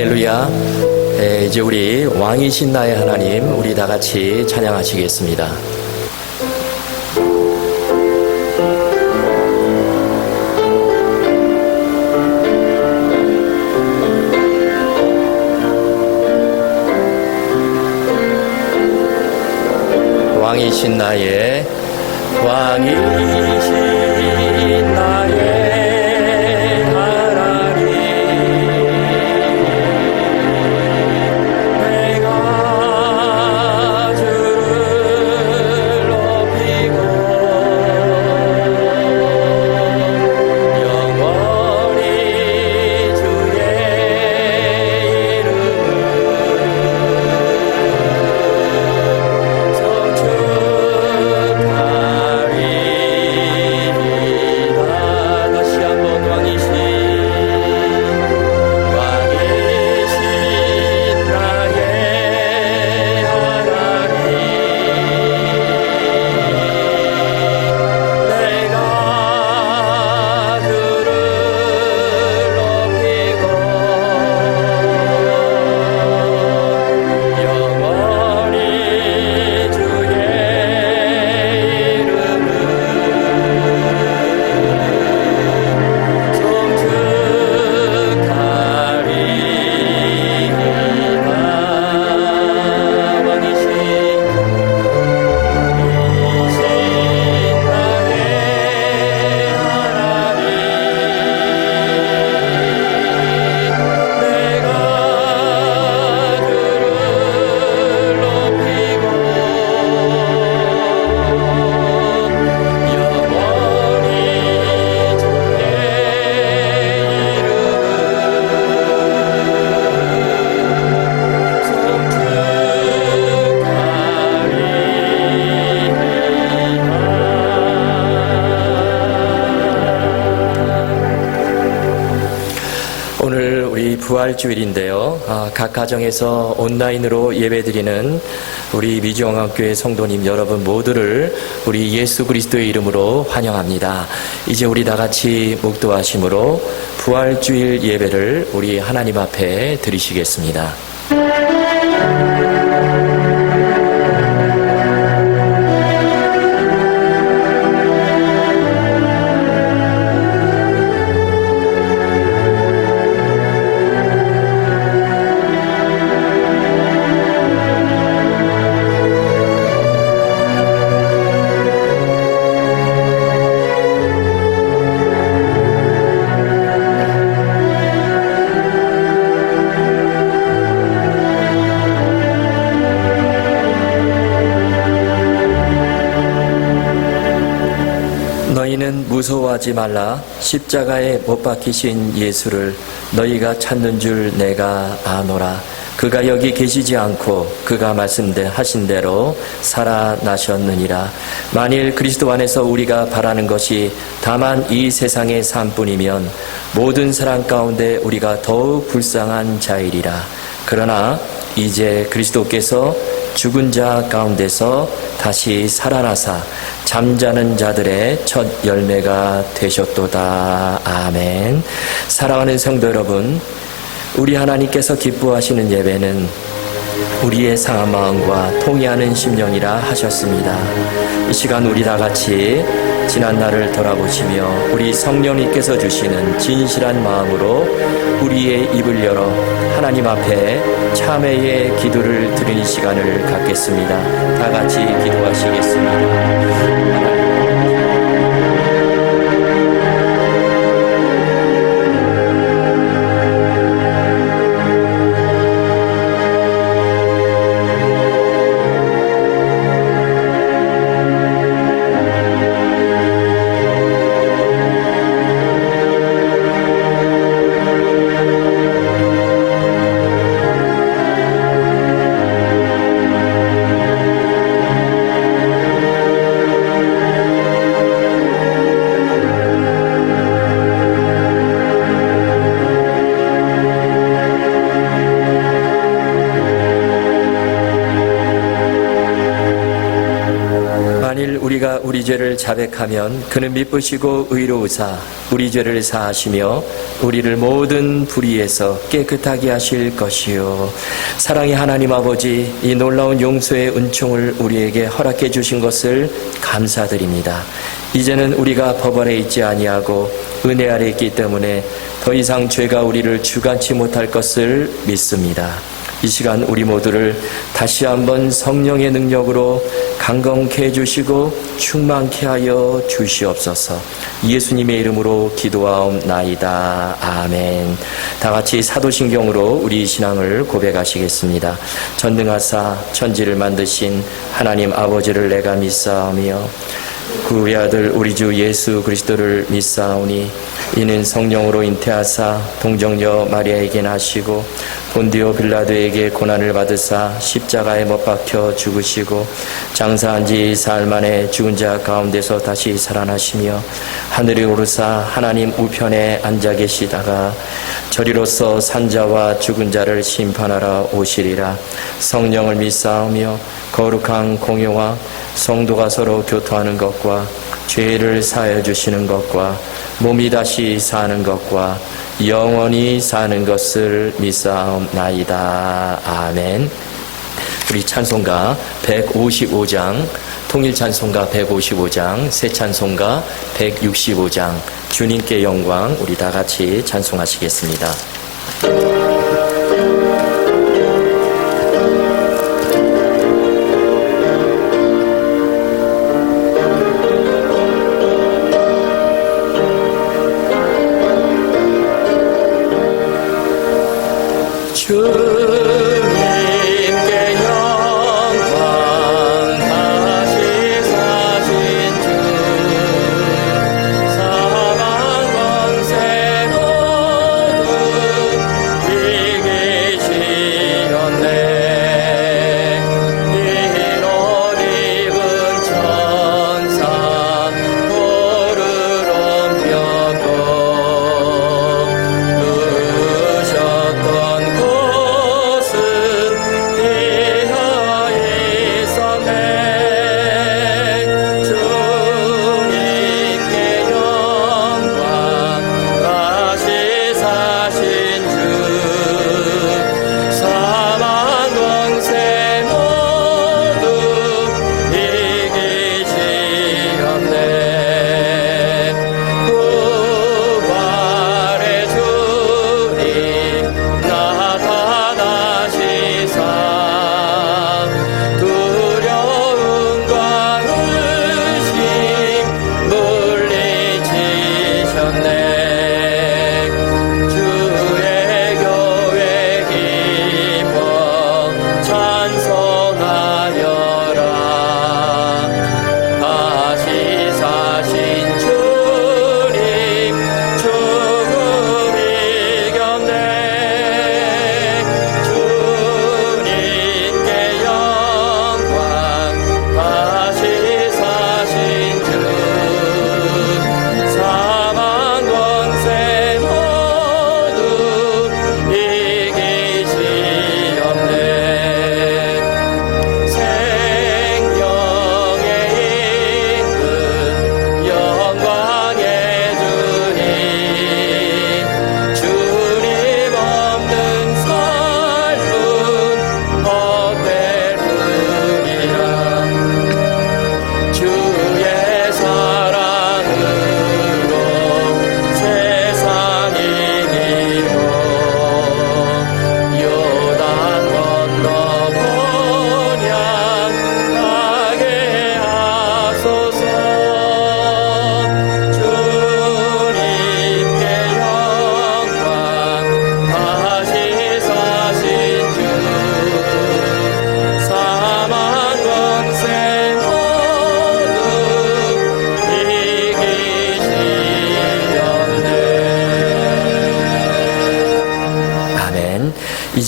할렐루야. 이제 우리 왕이신 나의 하나님, 우리 다 같이 찬양하시겠습니다. 왕이신 나의 오늘 우리 부활주일인데요. 각 가정에서 온라인으로 예배드리는 우리 미주영학교회 성도님 여러분 모두를 우리 예수 그리스도의 이름으로 환영합니다. 이제 우리 다 같이 묵도하심으로 부활주일 예배를 우리 하나님 앞에 드리시겠습니다. 너희는 무서워하지 말라. 십자가에 못 박히신 예수를 너희가 찾는 줄 내가 아노라. 그가 여기 계시지 않고 그가 말씀하신 대로 살아나셨느니라. 만일 그리스도 안에서 우리가 바라는 것이 다만 이 세상의 삶뿐이면 모든 사람 가운데 우리가 더욱 불쌍한 자이리라. 그러나 이제 그리스도께서 죽은 자 가운데서 다시 살아나사 잠자는 자들의 첫 열매가 되셨도다. 아멘. 사랑하는 성도 여러분, 우리 하나님께서 기뻐하시는 예배는 우리의 상한 마음과 통회하는 심령이라 하셨습니다. 이 시간 우리 다 같이 지난 날을 돌아보시며 우리 성령님께서 주시는 진실한 마음으로 우리의 입을 열어 하나님 앞에 참회의 기도를 드리는 시간을 갖겠습니다. 다 같이 기도하시겠습니다. 우리 죄를 자백하면 그는 미쁘시고 의로우사 우리 죄를 사하시며 우리를 모든 불의에서 깨끗하게 하실 것이요. 사랑의 하나님 아버지, 이 놀라운 용서의 은총을 우리에게 허락해 주신 것을 감사드립니다. 이제는 우리가 법 아래 있지 아니하고 은혜 아래 있기 때문에 더 이상 죄가 우리를 주관치 못할 것을 믿습니다. 이 시간 우리 모두를 다시 한번 성령의 능력으로 강건케 해주시고 충만케 하여 주시옵소서. 예수님의 이름으로 기도하옵나이다. 아멘. 다 같이 사도신경으로 우리 신앙을 고백하시겠습니다. 전능하사 천지를 만드신 하나님 아버지를 내가 믿사오며 그 외아들 우리 주 예수 그리스도를 믿사오니 이는 성령으로 잉태하사 동정녀 마리아에게 나시고 본디오 빌라도에게 고난을 받으사 십자가에 못 박혀 죽으시고 장사한 지 사흘 만에 죽은 자 가운데서 다시 살아나시며 하늘에 오르사 하나님 우편에 앉아 계시다가 저리로서 산자와 죽은 자를 심판하러 오시리라. 성령을 믿사오며 거룩한 공효와 성도가 서로 교통하는 것과 죄를 사하여 주시는 것과 몸이 다시 사는 것과 영원히 사는 것을 믿사옵나이다. 아멘. 우리 찬송가 155장, 통일 찬송가 155장, 새 찬송가 165장, 주님께 영광, 우리 다 같이 찬송하시겠습니다.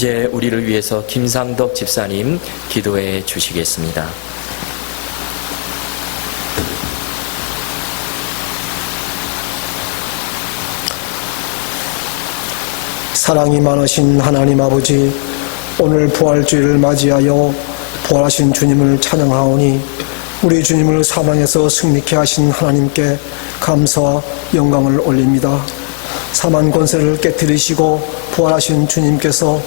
이제 우리를 위해서 김상덕 집사님 기도해 주시겠습니다. 사랑이 많으신 하나님 아버지, 오늘 부활주일을 맞이하여 부활하신 주님을 찬양하오니 우리 주님을 사망에서 승리케 하신 하나님께 감사와 영광을 올립니다. 사망 권세를 깨뜨리시고 부활하신 주님께서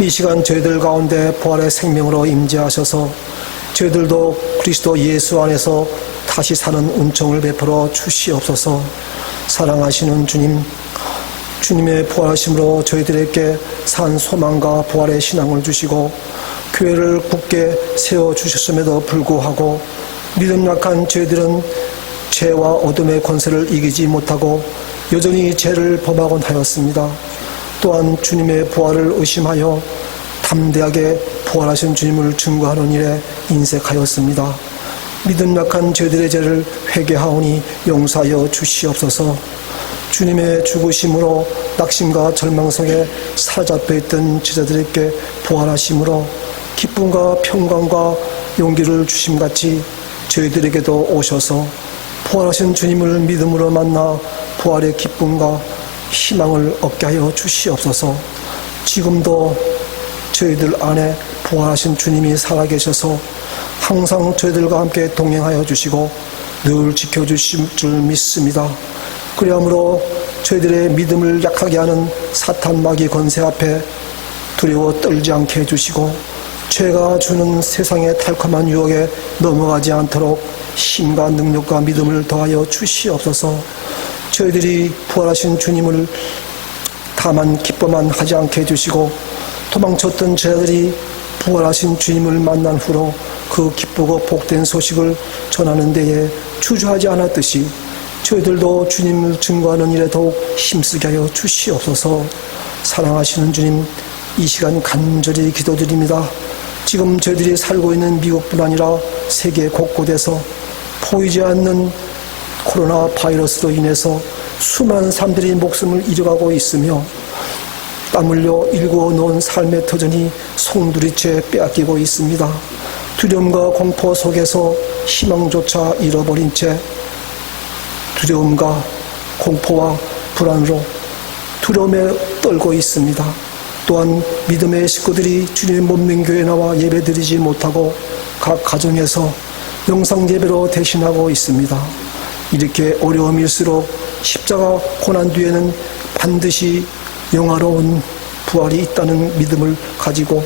이 시간 저희들 가운데 부활의 생명으로 임재하셔서 저희들도 그리스도 예수 안에서 다시 사는 은총을 베풀어 주시옵소서. 사랑하시는 주님, 주님의 부활하심으로 저희들에게 산 소망과 부활의 신앙을 주시고 교회를 굳게 세워주셨음에도 불구하고 믿음 약한 저희들은 죄와 어둠의 권세를 이기지 못하고 여전히 죄를 범하곤 하였습니다. 또한 주님의 부활을 의심하여 담대하게 부활하신 주님을 증거하는 일에 인색하였습니다. 믿음 약한 저희들의 죄를 회개하오니 용서하여 주시옵소서. 주님의 죽으심으로 낙심과 절망 속에 사로잡혀 있던 제자들에게 부활하심으로 기쁨과 평강과 용기를 주심같이 저희들에게도 오셔서 부활하신 주님을 믿음으로 만나 부활의 기쁨과 희망을 얻게 하여 주시옵소서. 지금도 저희들 안에 부활하신 주님이 살아계셔서 항상 저희들과 함께 동행하여 주시고 늘 지켜주실 줄 믿습니다. 그러므로 저희들의 믿음을 약하게 하는 사탄 마귀 권세 앞에 두려워 떨지 않게 해주시고 죄가 주는 세상의 달콤한 유혹에 넘어가지 않도록 힘과 능력과 믿음을 더하여 주시옵소서. 저희들이 부활하신 주님을 다만 기뻐만 하지 않게 해주시고 도망쳤던 제자들이 부활하신 주님을 만난 후로 그 기쁘고 복된 소식을 전하는 데에 주저하지 않았듯이 저희들도 주님을 증거하는 일에 더욱 힘쓰게 하여 주시옵소서. 사랑하시는 주님, 이 시간 간절히 기도드립니다. 지금 저희들이 살고 있는 미국뿐 아니라 세계 곳곳에서 보이지 않는 코로나 바이러스로 인해서 수많은 사람들이 목숨을 잃어가고 있으며 땀 흘려 일구어 놓은 삶의 터전이 송두리째 빼앗기고 있습니다. 두려움과 공포 속에서 희망조차 잃어버린 채 두려움과 공포와 불안으로 두려움에 떨고 있습니다. 또한 믿음의 식구들이 주님의 몸된 교회에 나와 예배드리지 못하고 각 가정에서 영상 예배로 대신하고 있습니다. 이렇게 어려움일수록 십자가 고난 뒤에는 반드시 영화로운 부활이 있다는 믿음을 가지고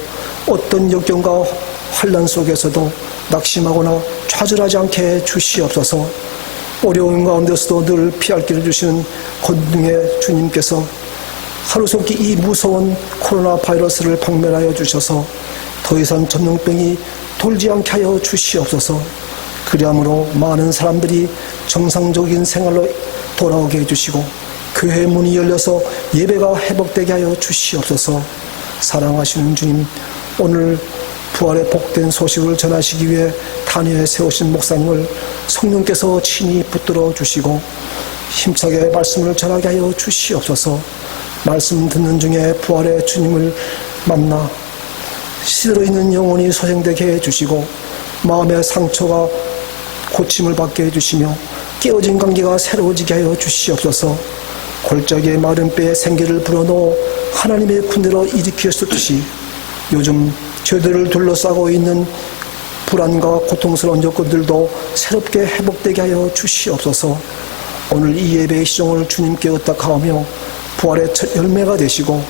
어떤 역경과 환난 속에서도 낙심하거나 좌절하지 않게 주시옵소서. 어려운 가운데서도 늘 피할 길을 주시는 권능의 주님께서 하루속히 이 무서운 코로나 바이러스를 박멸하여 주셔서 더 이상 전염병이 돌지 않게 하여 주시옵소서. 그리함으로 많은 사람들이 정상적인 생활로 돌아오게 해주시고 교회 문이 열려서 예배가 회복되게 하여 주시옵소서. 사랑하시는 주님, 오늘 부활의 복된 소식을 전하시기 위해 단위에 세우신 목사님을 성령께서 친히 붙들어 주시고 힘차게 말씀을 전하게 하여 주시옵소서. 말씀 듣는 중에 부활의 주님을 만나 시들어 있는 영혼이 소생되게 해주시고 마음의 상처가 고침을 받게 해주시며 깨어진 관계가 새로워지게 하여 주시옵소서. 골짜기의 마른 뼈에 생기를 불어넣어 하나님의 군대로 일으키셨듯이 요즘 저희들을 둘러싸고 있는 불안과 고통스러운 여건들도 새롭게 회복되게 하여 주시옵소서. 오늘 이 예배의 시종을 주님께 의탁하오며 부활의 첫 열매가 되시고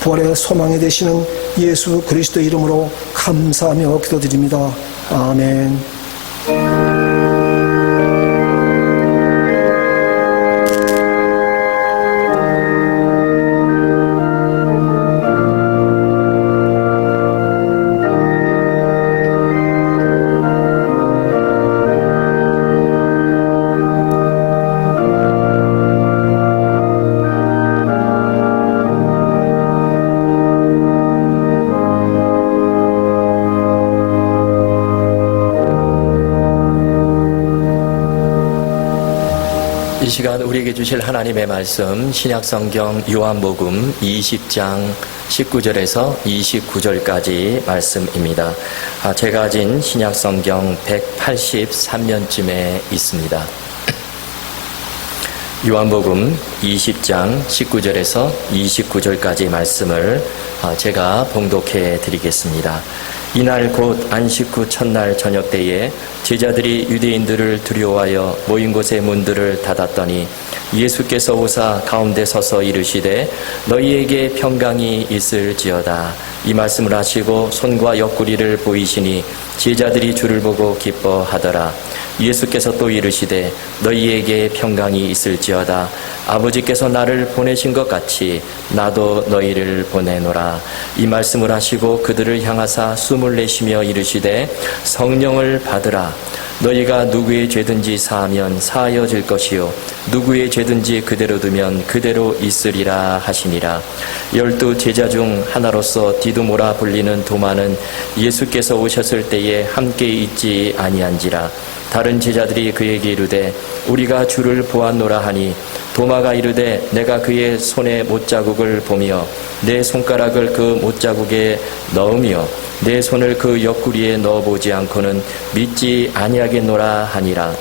부활의 소망이 되시는 예수 그리스도 이름으로 감사하며 기도드립니다. 아멘. 이 시간 우리에게 주실 하나님의 말씀 신약성경 요한복음 20장 19절에서 29절까지 말씀입니다. 제가 가진 신약성경 183면쯤에 있습니다. 요한복음 20장 19절에서 29절까지 말씀을 제가 봉독해 드리겠습니다. 이날 곧 안식 후 첫날 저녁 때에 제자들이 유대인들을 두려워하여 모인 곳의 문들을 닫았더니 예수께서 오사 가운데 서서 이르시되 너희에게 평강이 있을지어다. 이 말씀을 하시고 손과 옆구리를 보이시니 제자들이 주를 보고 기뻐하더라. 예수께서 또 이르시되 너희에게 평강이 있을지어다. 아버지께서 나를 보내신 것 같이 나도 너희를 보내노라. 이 말씀을 하시고 그들을 향하사 숨을 내쉬며 이르시되 성령을 받으라. 너희가 누구의 죄든지 사하면 사하여질 것이요 누구의 죄든지 그대로 두면 그대로 있으리라 하시니라. 12 제자 중 하나로서 디두모라 불리는 도마는 예수께서 오셨을 때에 함께 있지 아니한지라. 다른 제자들이 그에게 이르되 우리가 주를 보았노라 하니 도마가 이르되 내가 그의 손에 못자국을 보며 내 손가락을 그 못자국에 넣으며 내 손을 그 옆구리에 넣어보지 않고는 믿지 아니하겠노라 하니라.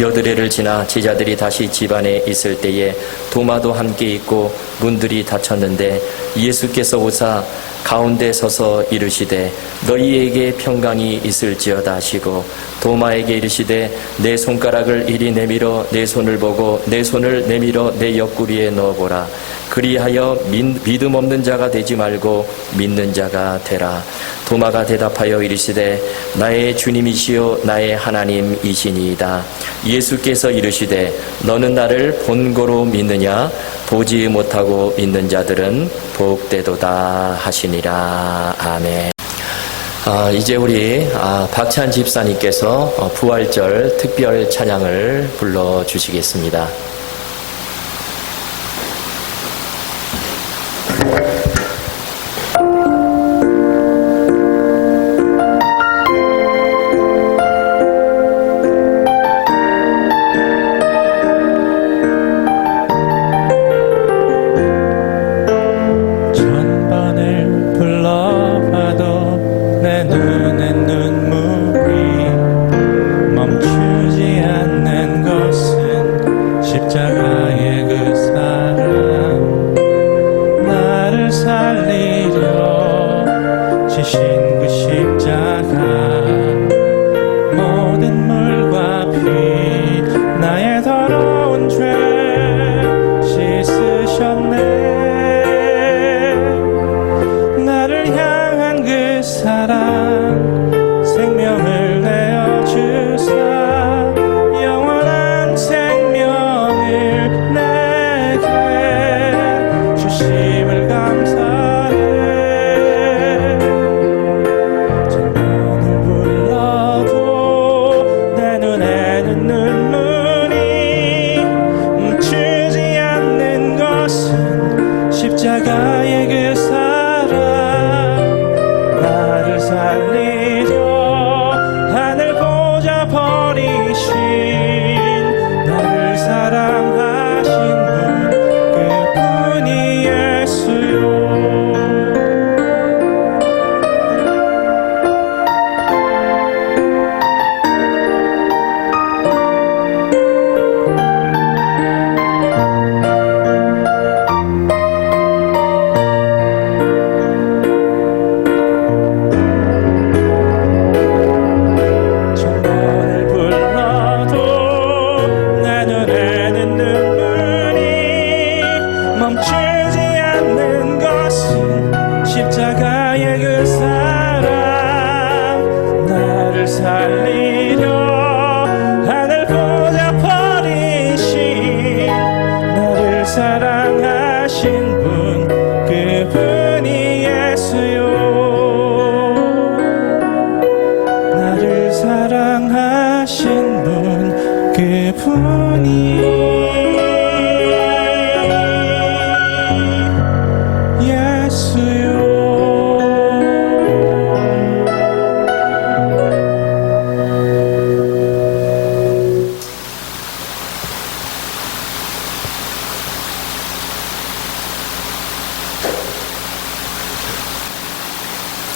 여드레를 지나 제자들이 다시 집안에 있을 때에 도마도 함께 있고 문들이 닫혔는데 예수께서 오사 가운데 서서 이르시되 너희에게 평강이 있을지어다 하시고 도마에게 이르시되 내 손가락을 이리 내밀어 내 손을 보고 내 손을 내밀어 내 옆구리에 넣어보라. 그리하여 믿음 없는 자가 되지 말고 믿는 자가 되라. 도마가 대답하여 이르시되 나의 주님이시요 나의 하나님이시니이다. 예수께서 이르시되 너는 나를 본고로 믿느냐? 보지 못하고 믿는 자들은 복되도다 하시니라. 아멘. 이제 우리 박찬 집사님께서 부활절 특별 찬양을 불러주시겠습니다.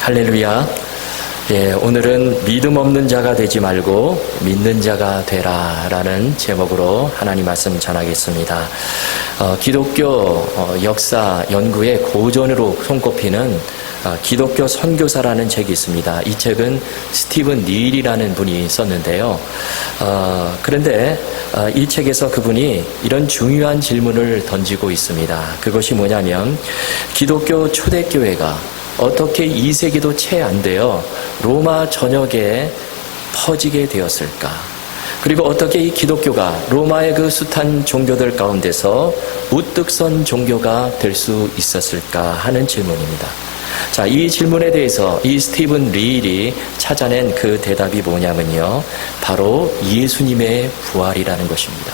할렐루야. 오늘은 믿음 없는 자가 되지 말고 믿는 자가 되라 라는 제목으로 하나님 말씀 전하겠습니다. 기독교 역사 연구의 고전으로 손꼽히는 기독교 선교사라는 책이 있습니다. 이 책은 스티븐 닐이라는 분이 썼는데요. 그런데 이 책에서 그분이 이런 중요한 질문을 던지고 있습니다. 그것이 뭐냐면 기독교 초대교회가 어떻게 2세기도 채 안 되어 로마 전역에 퍼지게 되었을까? 그리고 어떻게 이 기독교가 로마의 그 숱한 종교들 가운데서 우뚝 선 종교가 될 수 있었을까 하는 질문입니다. 자, 이 질문에 대해서 이 스티븐 릴이 찾아낸 그 대답이 뭐냐면요. 바로 예수님의 부활이라는 것입니다.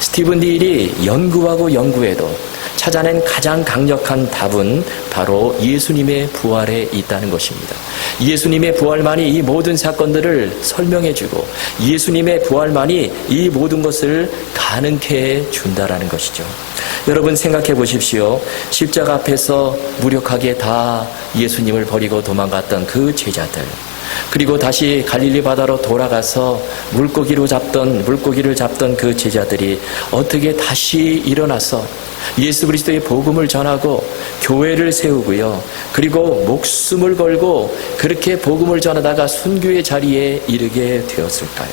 스티븐 릴이 연구하고 연구해도 찾아낸 가장 강력한 답은 바로 예수님의 부활에 있다는 것입니다. 예수님의 부활만이 이 모든 사건들을 설명해주고 예수님의 부활만이 이 모든 것을 가능케 해준다라는 것이죠. 여러분 생각해 보십시오. 십자가 앞에서 무력하게 다 예수님을 버리고 도망갔던 그 제자들, 그리고 다시 갈릴리 바다로 돌아가서 물고기를 잡던 그 제자들이 어떻게 다시 일어나서 예수 그리스도의 복음을 전하고 교회를 세우고요. 그리고 목숨을 걸고 그렇게 복음을 전하다가 순교의 자리에 이르게 되었을까요?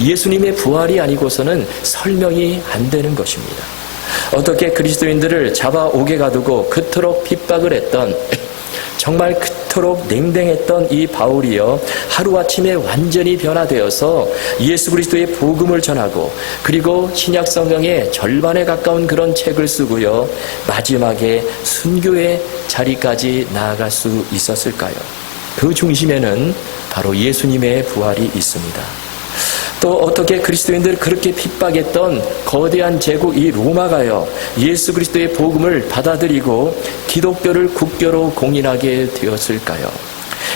예수님의 부활이 아니고서는 설명이 안 되는 것입니다. 어떻게 그리스도인들을 잡아오게 가두고 그토록 핍박을 했던, 정말 그토록 냉랭했던 이 바울이요, 하루아침에 완전히 변화되어서 예수 그리스도의 복음을 전하고 그리고 신약 성경의 절반에 가까운 그런 책을 쓰고요, 마지막에 순교의 자리까지 나아갈 수 있었을까요? 그 중심에는 바로 예수님의 부활이 있습니다. 또 어떻게 그리스도인들을 그렇게 핍박했던 거대한 제국 이 로마가요, 예수 그리스도의 복음을 받아들이고 기독교를 국교로 공인하게 되었을까요?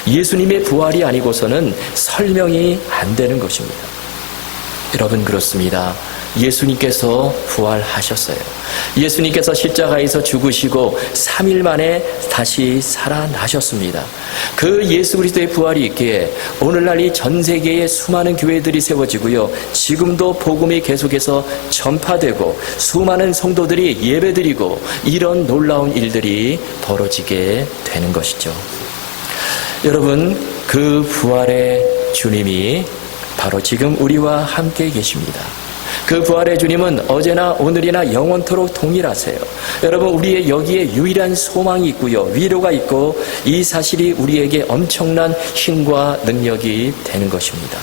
예수님의 부활이 아니고서는 설명이 안 되는 것입니다. 여러분, 그렇습니다. 예수님께서 부활하셨어요. 예수님께서 십자가에서 죽으시고 3일 만에 다시 살아나셨습니다. 그 예수 그리스도의 부활이 있기에 오늘날 이 전 세계에 수많은 교회들이 세워지고요, 지금도 복음이 계속해서 전파되고 수많은 성도들이 예배드리고 이런 놀라운 일들이 벌어지게 되는 것이죠. 여러분, 그 부활의 주님이 바로 지금 우리와 함께 계십니다. 그 부활의 주님은 어제나 오늘이나 영원토록 동일하세요. 여러분, 우리의 여기에 유일한 소망이 있고요, 위로가 있고, 이 사실이 우리에게 엄청난 힘과 능력이 되는 것입니다.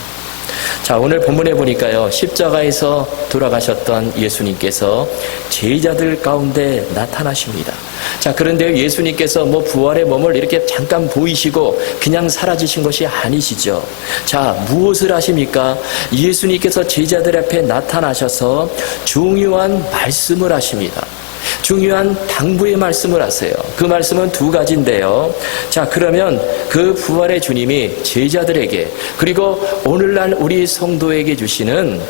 자, 오늘 본문에 보니까요, 십자가에서 돌아가셨던 예수님께서 제자들 가운데 나타나십니다. 자, 그런데 예수님께서 부활의 몸을 이렇게 잠깐 보이시고 그냥 사라지신 것이 아니시죠. 자, 무엇을 하십니까? 예수님께서 제자들 앞에 나타나셔서 중요한 말씀을 하십니다. 중요한 당부의 말씀을 하세요. 그 말씀은 두 가지인데요. 자, 그러면 그 부활의 주님이 제자들에게, 그리고 오늘날 우리 성도에게 주시는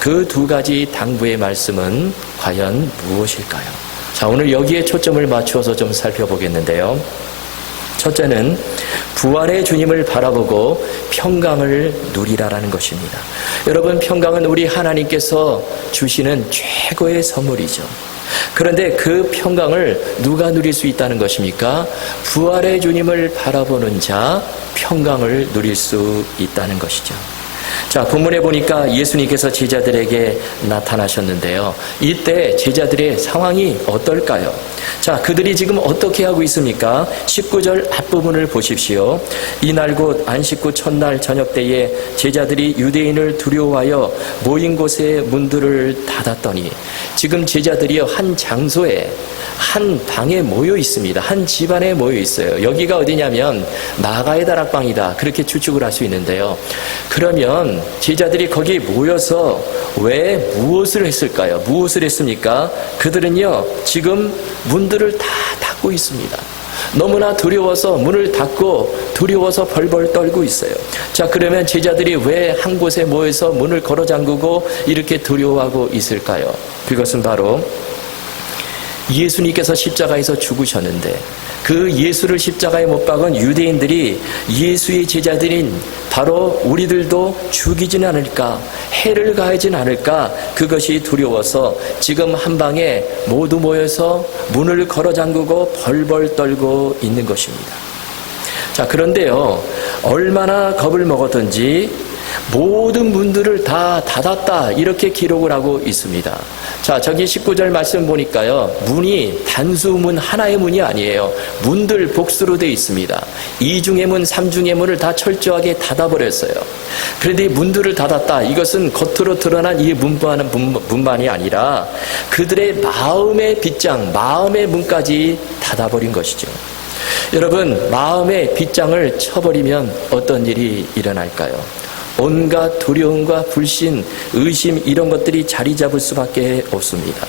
그 두 가지 당부의 말씀은 과연 무엇일까요? 자, 오늘 여기에 초점을 맞추어서 좀 살펴보겠는데요. 첫째는 부활의 주님을 바라보고 평강을 누리라라는 것입니다. 여러분, 평강은 우리 하나님께서 주시는 최고의 선물이죠. 그런데 그 평강을 누가 누릴 수 있다는 것입니까? 부활의 주님을 바라보는 자, 평강을 누릴 수 있다는 것이죠. 자, 본문에 보니까 예수님께서 제자들에게 나타나셨는데요. 이때 제자들의 상황이 어떨까요? 자, 그들이 지금 어떻게 하고 있습니까? 19절 앞부분을 보십시오. 이날 곧 안식구 첫날 저녁 때에 제자들이 유대인을 두려워하여 모인 곳에 문들을 닫았더니, 지금 제자들이요, 한 장소에, 한 방에 모여 있습니다. 한 집안에 모여 있어요. 여기가 어디냐면 마가의 다락방이다, 그렇게 추측을 할 수 있는데요. 그러면 제자들이 거기 모여서 왜 무엇을 했을까요? 무엇을 했습니까? 그들은요, 지금 문들을 다 닫고 있습니다. 너무나 두려워서 문을 닫고 두려워서 벌벌 떨고 있어요. 자, 그러면 제자들이 왜 한 곳에 모여서 문을 걸어 잠그고 이렇게 두려워하고 있을까요? 그것은 바로 예수님께서 십자가에서 죽으셨는데 그 예수를 십자가에 못 박은 유대인들이 예수의 제자들인 바로 우리들도 죽이진 않을까, 해를 가하진 않을까, 그것이 두려워서 지금 한 방에 모두 모여서 문을 걸어 잠그고 벌벌 떨고 있는 것입니다. 자, 그런데요, 얼마나 겁을 먹었던지 모든 문들을 다 닫았다, 이렇게 기록을 하고 있습니다. 자, 저기 19절 말씀 보니까요, 문이 단수 문 하나의 문이 아니에요. 문들 복수로 되어 있습니다. 2중의 문, 3중의 문을 다 철저하게 닫아버렸어요. 그런데 이 문들을 닫았다, 이것은 겉으로 드러난 이 문만이 아니라 그들의 마음의 빗장, 마음의 문까지 닫아버린 것이죠. 여러분, 마음의 빗장을 쳐버리면 어떤 일이 일어날까요? 온갖 두려움과 불신, 의심, 이런 것들이 자리 잡을 수밖에 없습니다.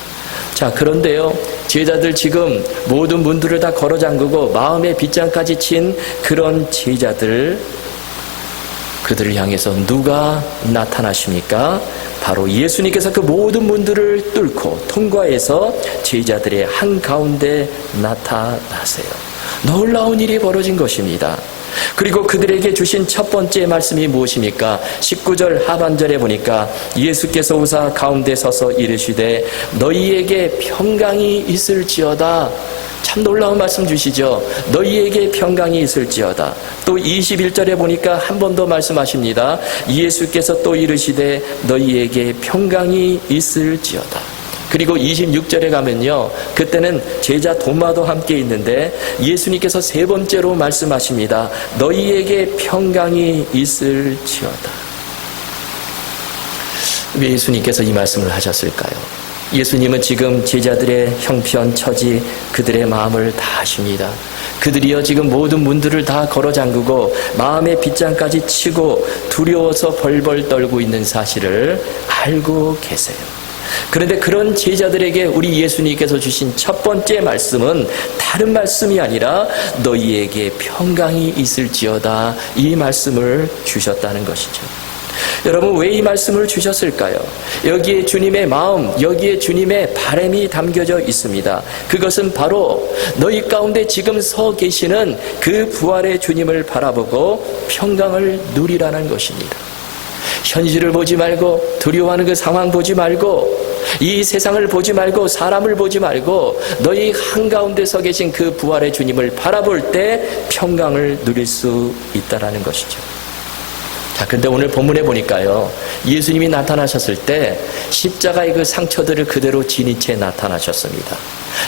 자, 그런데요, 제자들 지금 모든 문들을 다 걸어 잠그고 마음의 빗장까지 친 그런 제자들, 그들을 향해서 누가 나타나십니까? 바로 예수님께서 그 모든 문들을 뚫고 통과해서 제자들의 한가운데 나타나세요. 놀라운 일이 벌어진 것입니다. 그리고 그들에게 주신 첫 번째 말씀이 무엇입니까? 19절 하반절에 보니까 예수께서 오사 가운데 서서 이르시되 너희에게 평강이 있을지어다. 참 놀라운 말씀 주시죠. 너희에게 평강이 있을지어다. 또 21절에 보니까 한 번 더 말씀하십니다. 예수께서 또 이르시되 너희에게 평강이 있을지어다. 그리고 26절에 가면요, 그때는 제자 도마도 함께 있는데 예수님께서 세 번째로 말씀하십니다. 너희에게 평강이 있을지어다. 왜 예수님께서 이 말씀을 하셨을까요? 예수님은 지금 제자들의 형편, 처지, 그들의 마음을 다 아십니다. 그들이요, 지금 모든 문들을 다 걸어 잠그고 마음의 빗장까지 치고 두려워서 벌벌 떨고 있는 사실을 알고 계세요. 그런데 그런 제자들에게 우리 예수님께서 주신 첫 번째 말씀은 다른 말씀이 아니라 너희에게 평강이 있을지어다, 이 말씀을 주셨다는 것이죠. 여러분, 왜 이 말씀을 주셨을까요? 여기에 주님의 마음, 여기에 주님의 바람이 담겨져 있습니다. 그것은 바로 너희 가운데 지금 서 계시는 그 부활의 주님을 바라보고 평강을 누리라는 것입니다. 현실을 보지 말고, 두려워하는 그 상황 보지 말고, 이 세상을 보지 말고, 사람을 보지 말고 너희 한가운데 서 계신 그 부활의 주님을 바라볼 때 평강을 누릴 수 있다라는 것이죠. 자, 근데 오늘 본문에 보니까요, 예수님이 나타나셨을 때 십자가의 그 상처들을 그대로 지닌 채 나타나셨습니다.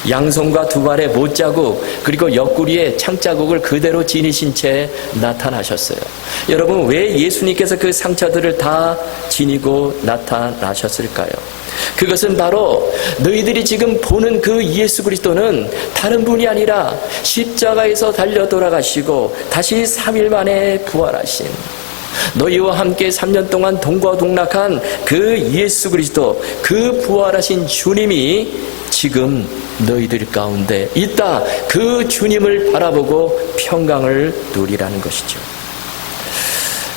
양손과 두 발의 못자국, 그리고 옆구리의 창자국을 그대로 지니신 채 나타나셨어요. 여러분, 왜 예수님께서 그 상처들을 다 지니고 나타나셨을까요? 그것은 바로 너희들이 지금 보는 그 예수 그리스도는 다른 분이 아니라 십자가에서 달려 돌아가시고 다시 3일 만에 부활하신, 너희와 함께 3년 동안 동거동락한 그 예수 그리스도, 그 부활하신 주님이 지금 너희들 가운데 있다. 그 주님을 바라보고 평강을 누리라는 것이죠.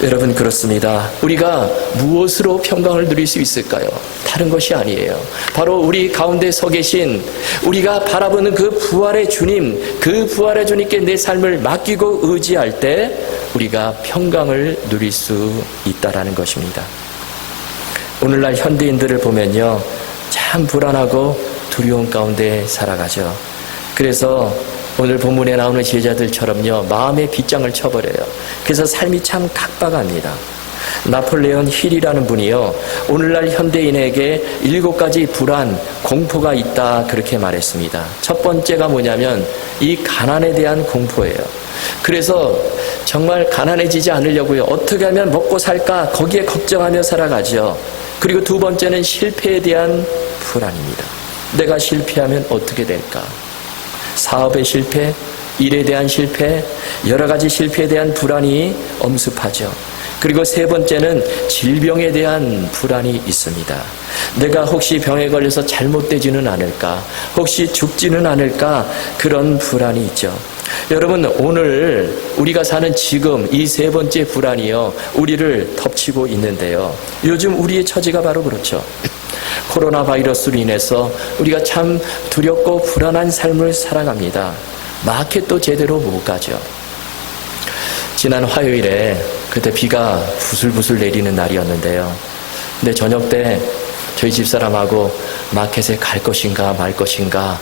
여러분, 그렇습니다. 우리가 무엇으로 평강을 누릴 수 있을까요? 다른 것이 아니에요. 바로 우리 가운데 서 계신, 우리가 바라보는 그 부활의 주님, 그 부활의 주님께 내 삶을 맡기고 의지할 때 우리가 평강을 누릴 수 있다라는 것입니다. 오늘날 현대인들을 보면요, 참 불안하고 두려움 가운데 살아가죠. 그래서 오늘 본문에 나오는 제자들처럼요, 마음의 빗장을 쳐버려요. 그래서 삶이 참 각박합니다. 나폴레온 힐이라는 분이요, 오늘날 현대인에게 7가지 불안, 공포가 있다, 그렇게 말했습니다. 첫 번째가 뭐냐면 이 가난에 대한 공포예요. 그래서 정말 가난해지지 않으려고요, 어떻게 하면 먹고 살까, 거기에 걱정하며 살아가죠. 그리고 두 번째는 실패에 대한 불안입니다. 내가 실패하면 어떻게 될까? 사업의 실패, 일에 대한 실패, 여러 가지 실패에 대한 불안이 엄습하죠. 그리고 세 번째는 질병에 대한 불안이 있습니다. 내가 혹시 병에 걸려서 잘못되지는 않을까? 혹시 죽지는 않을까? 그런 불안이 있죠. 여러분, 오늘 우리가 사는 지금 이 세 번째 불안이요, 우리를 덮치고 있는데요. 요즘 우리의 처지가 바로 그렇죠. 코로나 바이러스로 인해서 우리가 참 두렵고 불안한 삶을 살아갑니다. 마켓도 제대로 못 가죠. 지난 화요일에 그때 비가 부슬부슬 내리는 날이었는데요. 근데 저녁 때 저희 집사람하고 마켓에 갈 것인가 말 것인가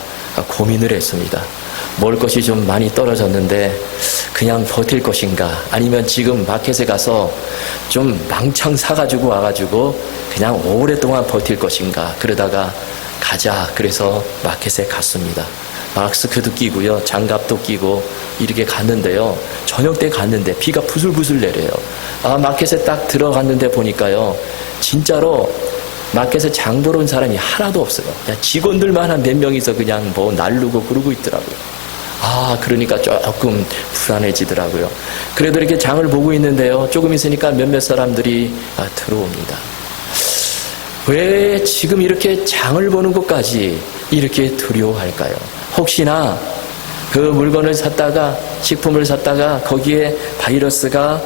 고민을 했습니다. 먹을 것이 좀 많이 떨어졌는데 그냥 버틸 것인가, 아니면 지금 마켓에 가서 좀 망창 사가지고 와가지고 그냥 오랫동안 버틸 것인가. 그러다가 가자, 그래서 마켓에 갔습니다. 마스크도 끼고요, 장갑도 끼고 이렇게 갔는데요, 저녁 때 갔는데 비가 부슬부슬 내려요. 마켓에 딱 들어갔는데 보니까요, 진짜로 마켓에 장 보러 온 사람이 하나도 없어요. 그냥 직원들만 한 몇 명이서 그냥 뭐 날르고 그러고 있더라고요. 그러니까 조금 불안해지더라고요. 그래도 이렇게 장을 보고 있는데요, 조금 있으니까 몇몇 사람들이 들어옵니다. 왜 지금 이렇게 장을 보는 것까지 이렇게 두려워할까요? 혹시나 그 물건을 샀다가, 식품을 샀다가 거기에 바이러스가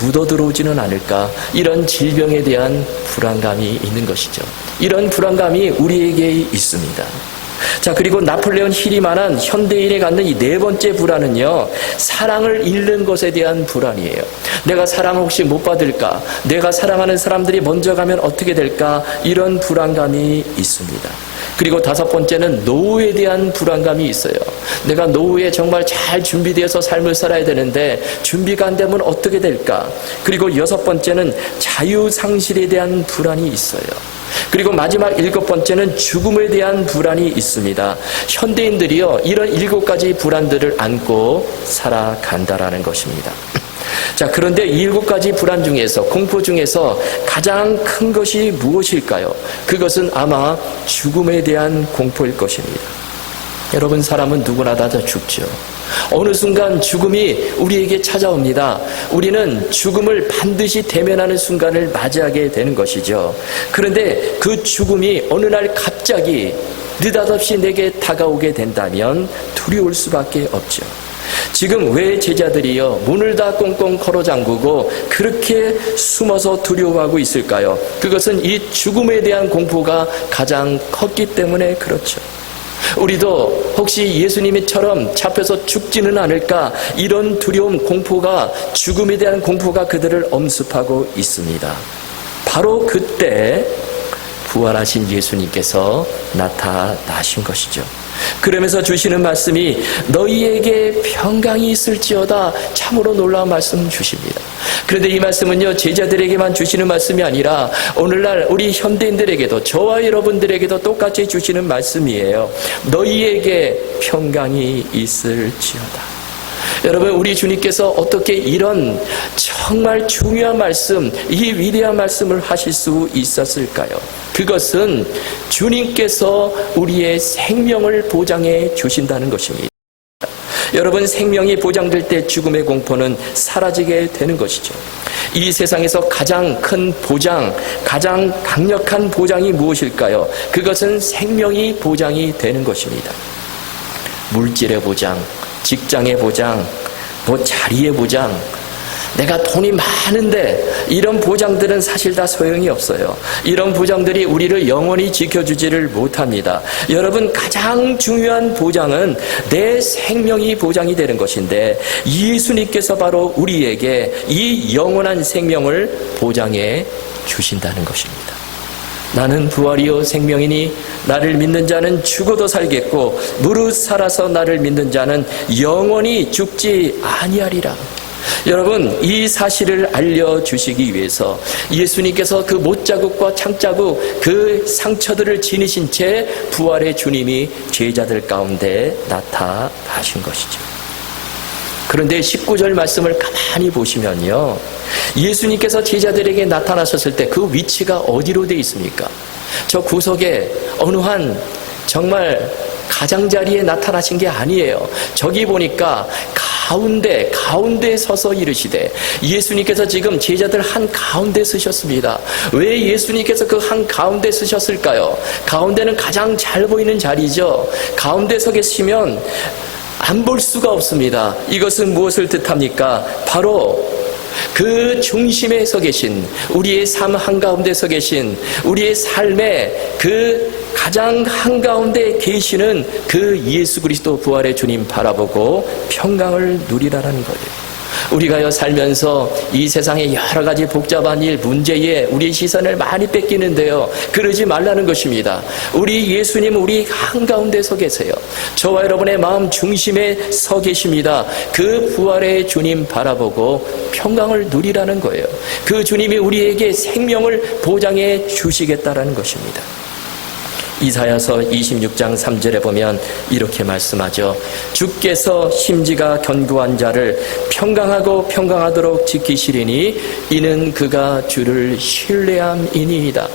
묻어 들어오지는 않을까, 이런 질병에 대한 불안감이 있는 것이죠. 이런 불안감이 우리에게 있습니다. 자, 그리고 나폴레온 힐이 말한 현대인이 갖는 이 네 번째 불안은요, 사랑을 잃는 것에 대한 불안이에요. 내가 사랑을 혹시 못 받을까? 내가 사랑하는 사람들이 먼저 가면 어떻게 될까? 이런 불안감이 있습니다. 그리고 다섯 번째는 노후에 대한 불안감이 있어요. 내가 노후에 정말 잘 준비되어서 삶을 살아야 되는데 준비가 안 되면 어떻게 될까? 그리고 여섯 번째는 자유상실에 대한 불안이 있어요. 그리고 마지막 일곱 번째는 죽음에 대한 불안이 있습니다. 현대인들이요, 이런 일곱 가지 불안들을 안고 살아간다라는 것입니다. 자, 그런데 이 일곱 가지 불안 중에서, 공포 중에서 가장 큰 것이 무엇일까요? 그것은 아마 죽음에 대한 공포일 것입니다. 여러분, 사람은 누구나 다 죽죠. 어느 순간 죽음이 우리에게 찾아옵니다. 우리는 죽음을 반드시 대면하는 순간을 맞이하게 되는 것이죠. 그런데 그 죽음이 어느 날 갑자기 느닷없이 내게 다가오게 된다면 두려울 수밖에 없죠. 지금 왜 제자들이요, 문을 다 꽁꽁 걸어 잠그고 그렇게 숨어서 두려워하고 있을까요? 그것은 이 죽음에 대한 공포가 가장 컸기 때문에 그렇죠. 우리도 혹시 예수님처럼 잡혀서 죽지는 않을까, 이런 두려움, 공포가, 죽음에 대한 공포가 그들을 엄습하고 있습니다. 바로 그때 부활하신 예수님께서 나타나신 것이죠. 그러면서 주시는 말씀이 너희에게 평강이 있을지어다, 참으로 놀라운 말씀 주십니다. 그런데 이 말씀은요, 제자들에게만 주시는 말씀이 아니라 오늘날 우리 현대인들에게도, 저와 여러분들에게도 똑같이 주시는 말씀이에요. 너희에게 평강이 있을지어다. 여러분, 우리 주님께서 어떻게 이런 정말 중요한 말씀, 이 위대한 말씀을 하실 수 있었을까요? 그것은 주님께서 우리의 생명을 보장해 주신다는 것입니다. 여러분, 생명이 보장될 때 죽음의 공포는 사라지게 되는 것이죠. 이 세상에서 가장 큰 보장, 가장 강력한 보장이 무엇일까요? 그것은 생명이 보장이 되는 것입니다. 물질의 보장, 직장의 보장, 자리의 보장, 내가 돈이 많은데, 이런 보장들은 사실 다 소용이 없어요. 이런 보장들이 우리를 영원히 지켜주지를 못합니다. 여러분, 가장 중요한 보장은 내 생명이 보장이 되는 것인데, 예수님께서 바로 우리에게 이 영원한 생명을 보장해 주신다는 것입니다. 나는 부활이요 생명이니 나를 믿는 자는 죽어도 살겠고 무릇 살아서 나를 믿는 자는 영원히 죽지 아니하리라. 여러분, 이 사실을 알려주시기 위해서 예수님께서 그 못자국과 창자국, 그 상처들을 지니신 채 부활의 주님이 제자들 가운데 나타나신 것이죠. 그런데 19절 말씀을 가만히 보시면요, 예수님께서 제자들에게 나타나셨을 때 그 위치가 어디로 되어 있습니까? 저 구석에 어느 한 정말 가장자리에 나타나신 게 아니에요. 저기 보니까 가운데 서서 이르시되, 예수님께서 지금 제자들 한 가운데 서셨습니다. 왜 예수님께서 그 한 가운데 서셨을까요? 가운데는 가장 잘 보이는 자리죠. 가운데 서 계시면 안 볼 수가 없습니다. 이것은 무엇을 뜻합니까? 바로 그 중심에 서 계신, 우리의 삶 한가운데 서 계신, 우리의 삶의 그 가장 한가운데 계시는 그 예수 그리스도 부활의 주님 바라보고 평강을 누리라는 거예요. 우리가요 살면서 이 세상의 여러 가지 복잡한 일, 문제에 우리 시선을 많이 뺏기는데요. 그러지 말라는 것입니다. 우리 예수님 우리 한가운데 서 계세요. 저와 여러분의 마음 중심에 서 계십니다. 그 부활의 주님 바라보고 평강을 누리라는 거예요. 그 주님이 우리에게 생명을 보장해 주시겠다라는 것입니다. 이사야서 26장 3절에 보면 이렇게 말씀하죠. 주께서 심지가 견고한 자를 평강하고 평강하도록 지키시리니 이는 그가 주를 신뢰함이니이다.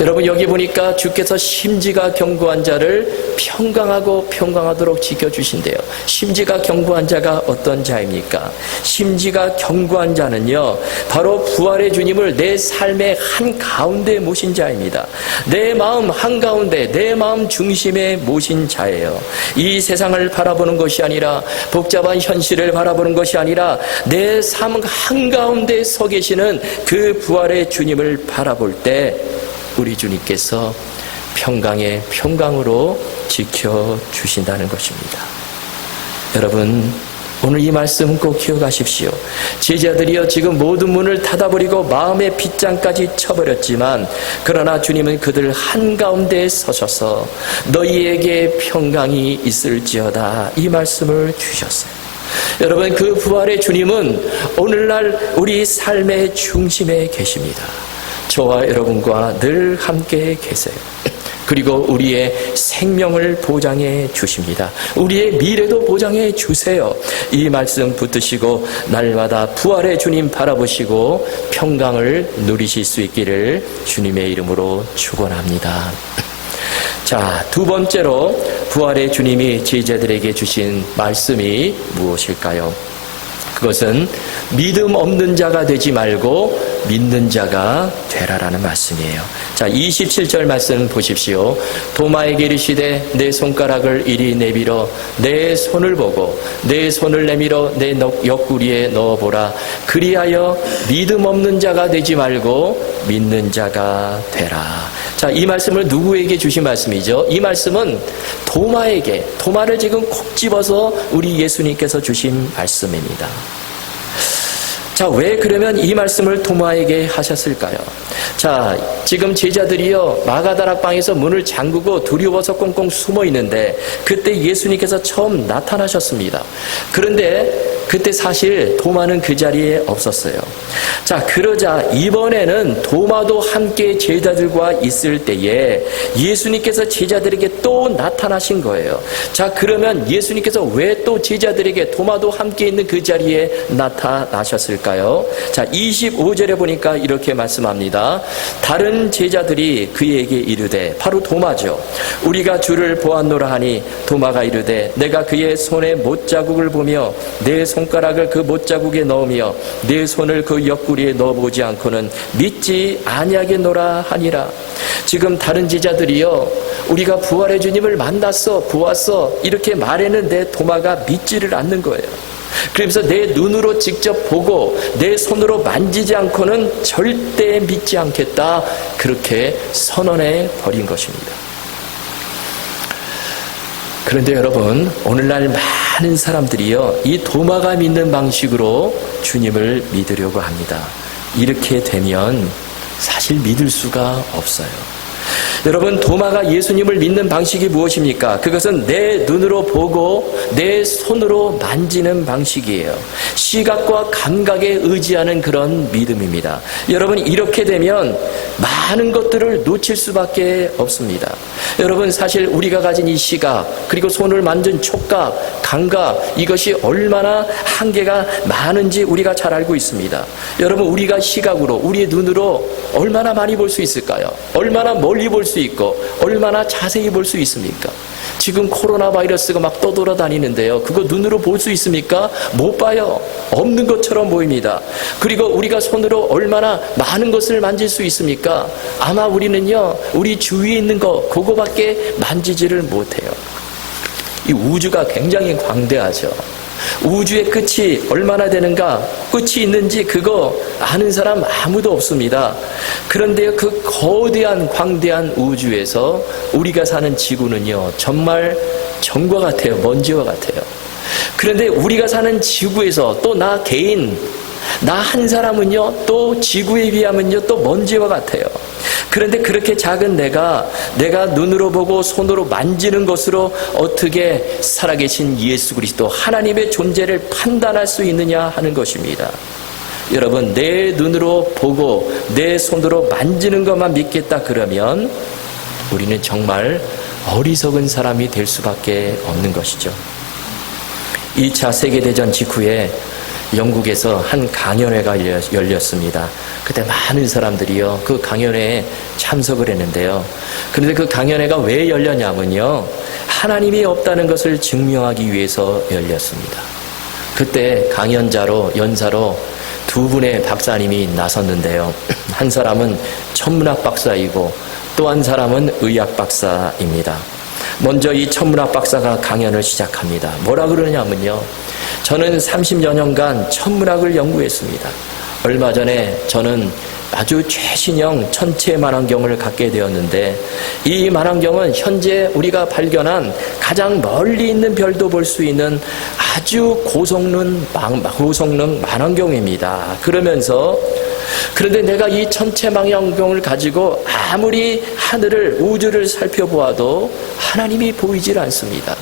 여러분 여기 보니까 주께서 심지가 견고한 자를 평강하고 평강하도록 지켜주신대요. 심지가 견고한 자가 어떤 자입니까? 심지가 견고한 자는요 바로 부활의 주님을 내 삶의 한가운데 모신 자입니다. 내 마음 한가운데 내 마음 중심에 모신 자예요. 이 세상을 바라보는 것이 아니라 복잡한 현실을 바라보는 것이 아니라 내 삶 한가운데 서 계시는 그 부활의 주님을 바라볼 때 우리 주님께서 평강의 평강으로 지켜주신다는 것입니다. 여러분 오늘 이 말씀 꼭 기억하십시오. 제자들이여 지금 모든 문을 닫아버리고 마음의 빗장까지 쳐버렸지만 그러나 주님은 그들 한가운데 서셔서 너희에게 평강이 있을지어다 이 말씀을 주셨어요. 여러분 그 부활의 주님은 오늘날 우리 삶의 중심에 계십니다. 저와 여러분과 늘 함께 계세요. 그리고 우리의 생명을 보장해 주십니다. 우리의 미래도 보장해 주세요. 이 말씀 붙드시고 날마다 부활의 주님 바라보시고 평강을 누리실 수 있기를 주님의 이름으로 축원합니다. 자, 두 번째로 부활의 주님이 제자들에게 주신 말씀이 무엇일까요? 그것은 믿음 없는 자가 되지 말고 믿는 자가 되라라는 말씀이에요. 자, 27절 말씀 보십시오. 도마에게 이르시되 내 손가락을 이리 내밀어 내 손을 보고 내 손을 내밀어 내 옆구리에 넣어보라. 그리하여 믿음 없는 자가 되지 말고 믿는 자가 되라. 자, 이 말씀을 누구에게 주신 말씀이죠? 이 말씀은 도마에게, 도마를 지금 콕 집어서 우리 예수님께서 주신 말씀입니다. 자, 왜 그러면 이 말씀을 도마에게 하셨을까요? 자, 지금 제자들이요 마가다락방에서 문을 잠그고 두려워서 꽁꽁 숨어 있는데 그때 예수님께서 처음 나타나셨습니다. 그런데 그때 사실 도마는 그 자리에 없었어요. 자, 그러자 이번에는 도마도 함께 제자들과 있을 때에 예수님께서 제자들에게 또 나타나신 거예요. 자, 그러면 예수님께서 왜 또 제자들에게 도마도 함께 있는 그 자리에 나타나셨을까요? 자, 25절에 보니까 이렇게 말씀합니다. 다른 제자들이 그에게 이르되, 바로 도마죠. 우리가 주를 보았노라 하니 도마가 이르되 내가 그의 손에 못자국을 보며 내 손가락을 그 못자국에 넣으며 내 손을 그 옆구리에 넣어보지 않고는 믿지 아니하겠노라 하니라. 지금 다른 제자들이요 우리가 부활의 주님을 만났어 보았어 이렇게 말했는데 도마가 믿지를 않는 거예요. 그러면서 내 눈으로 직접 보고 내 손으로 만지지 않고는 절대 믿지 않겠다 그렇게 선언해 버린 것입니다. 그런데 여러분 오늘날 많은 사람들이요 이 도마가 믿는 방식으로 주님을 믿으려고 합니다. 이렇게 되면 사실 믿을 수가 없어요. 여러분 도마가 예수님을 믿는 방식이 무엇입니까? 그것은 내 눈으로 보고 내 손으로 만지는 방식이에요. 시각과 감각에 의지하는 그런 믿음입니다. 여러분 이렇게 되면 많은 것들을 놓칠 수밖에 없습니다. 여러분 사실 우리가 가진 이 시각 그리고 손을 만진 촉각, 감각 이것이 얼마나 한계가 많은지 우리가 잘 알고 있습니다. 여러분 우리가 시각으로 우리의 눈으로 얼마나 많이 볼 수 있을까요? 얼마나 멀리 볼 수 있고 얼마나 자세히 볼 수 있습니까? 지금 코로나 바이러스가 막 떠돌아다니는데요. 그거 눈으로 볼 수 있습니까? 못 봐요. 없는 것처럼 보입니다. 그리고 우리가 손으로 얼마나 많은 것을 만질 수 있습니까? 아마 우리는요. 우리 주위에 있는 거 그거밖에 만지지를 못해요. 이 우주가 굉장히 광대하죠. 우주의 끝이 얼마나 되는가 끝이 있는지 그거 아는 사람 아무도 없습니다. 그런데 그 거대한 광대한 우주에서 우리가 사는 지구는요 정말 전과 같아요. 먼지와 같아요. 그런데 우리가 사는 지구에서 또 나 개인, 나 한 사람은요, 또 지구에 비하면요, 또 먼지와 같아요. 그런데 그렇게 작은 내가 눈으로 보고 손으로 만지는 것으로 어떻게 살아계신 예수 그리스도 하나님의 존재를 판단할 수 있느냐 하는 것입니다. 여러분, 내 눈으로 보고 내 손으로 만지는 것만 믿겠다 그러면 우리는 정말 어리석은 사람이 될 수밖에 없는 것이죠. 2차 세계대전 직후에 영국에서 한 강연회가 열렸습니다. 그때 많은 사람들이요, 그 강연회에 참석을 했는데요. 그런데 그 강연회가 왜 열렸냐면요, 하나님이 없다는 것을 증명하기 위해서 열렸습니다. 그때 연사로 두 분의 박사님이 나섰는데요. 한 사람은 천문학 박사이고 또 한 사람은 의학 박사입니다. 먼저 이 천문학 박사가 강연을 시작합니다. 뭐라 그러냐면요, 저는 30여 년간 천문학을 연구했습니다. 얼마 전에 저는 아주 최신형 천체 만환경을 갖게 되었는데, 이 만환경은 현재 우리가 발견한 가장 멀리 있는 별도 볼 수 있는 아주 고성능 만환경입니다. 그러면서 그런데 내가 이 천체 만환경을 가지고 아무리 하늘을, 우주를 살펴보아도 하나님이 보이질 않습니다.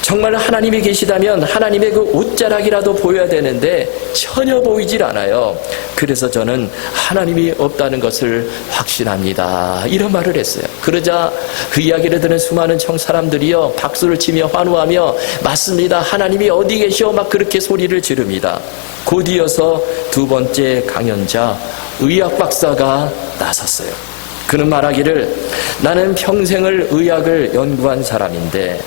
정말 하나님이 계시다면 하나님의 그 옷자락이라도 보여야 되는데 전혀 보이질 않아요. 그래서 저는 하나님이 없다는 것을 확신합니다. 이런 말을 했어요. 그러자 그 이야기를 들은 수많은 사람들이요, 박수를 치며 환호하며 맞습니다, 하나님이 어디 계시오, 막 그렇게 소리를 지릅니다. 곧 이어서 두 번째 강연자 의학 박사가 나섰어요. 그는 말하기를, 나는 평생을 의학을 연구한 사람인데,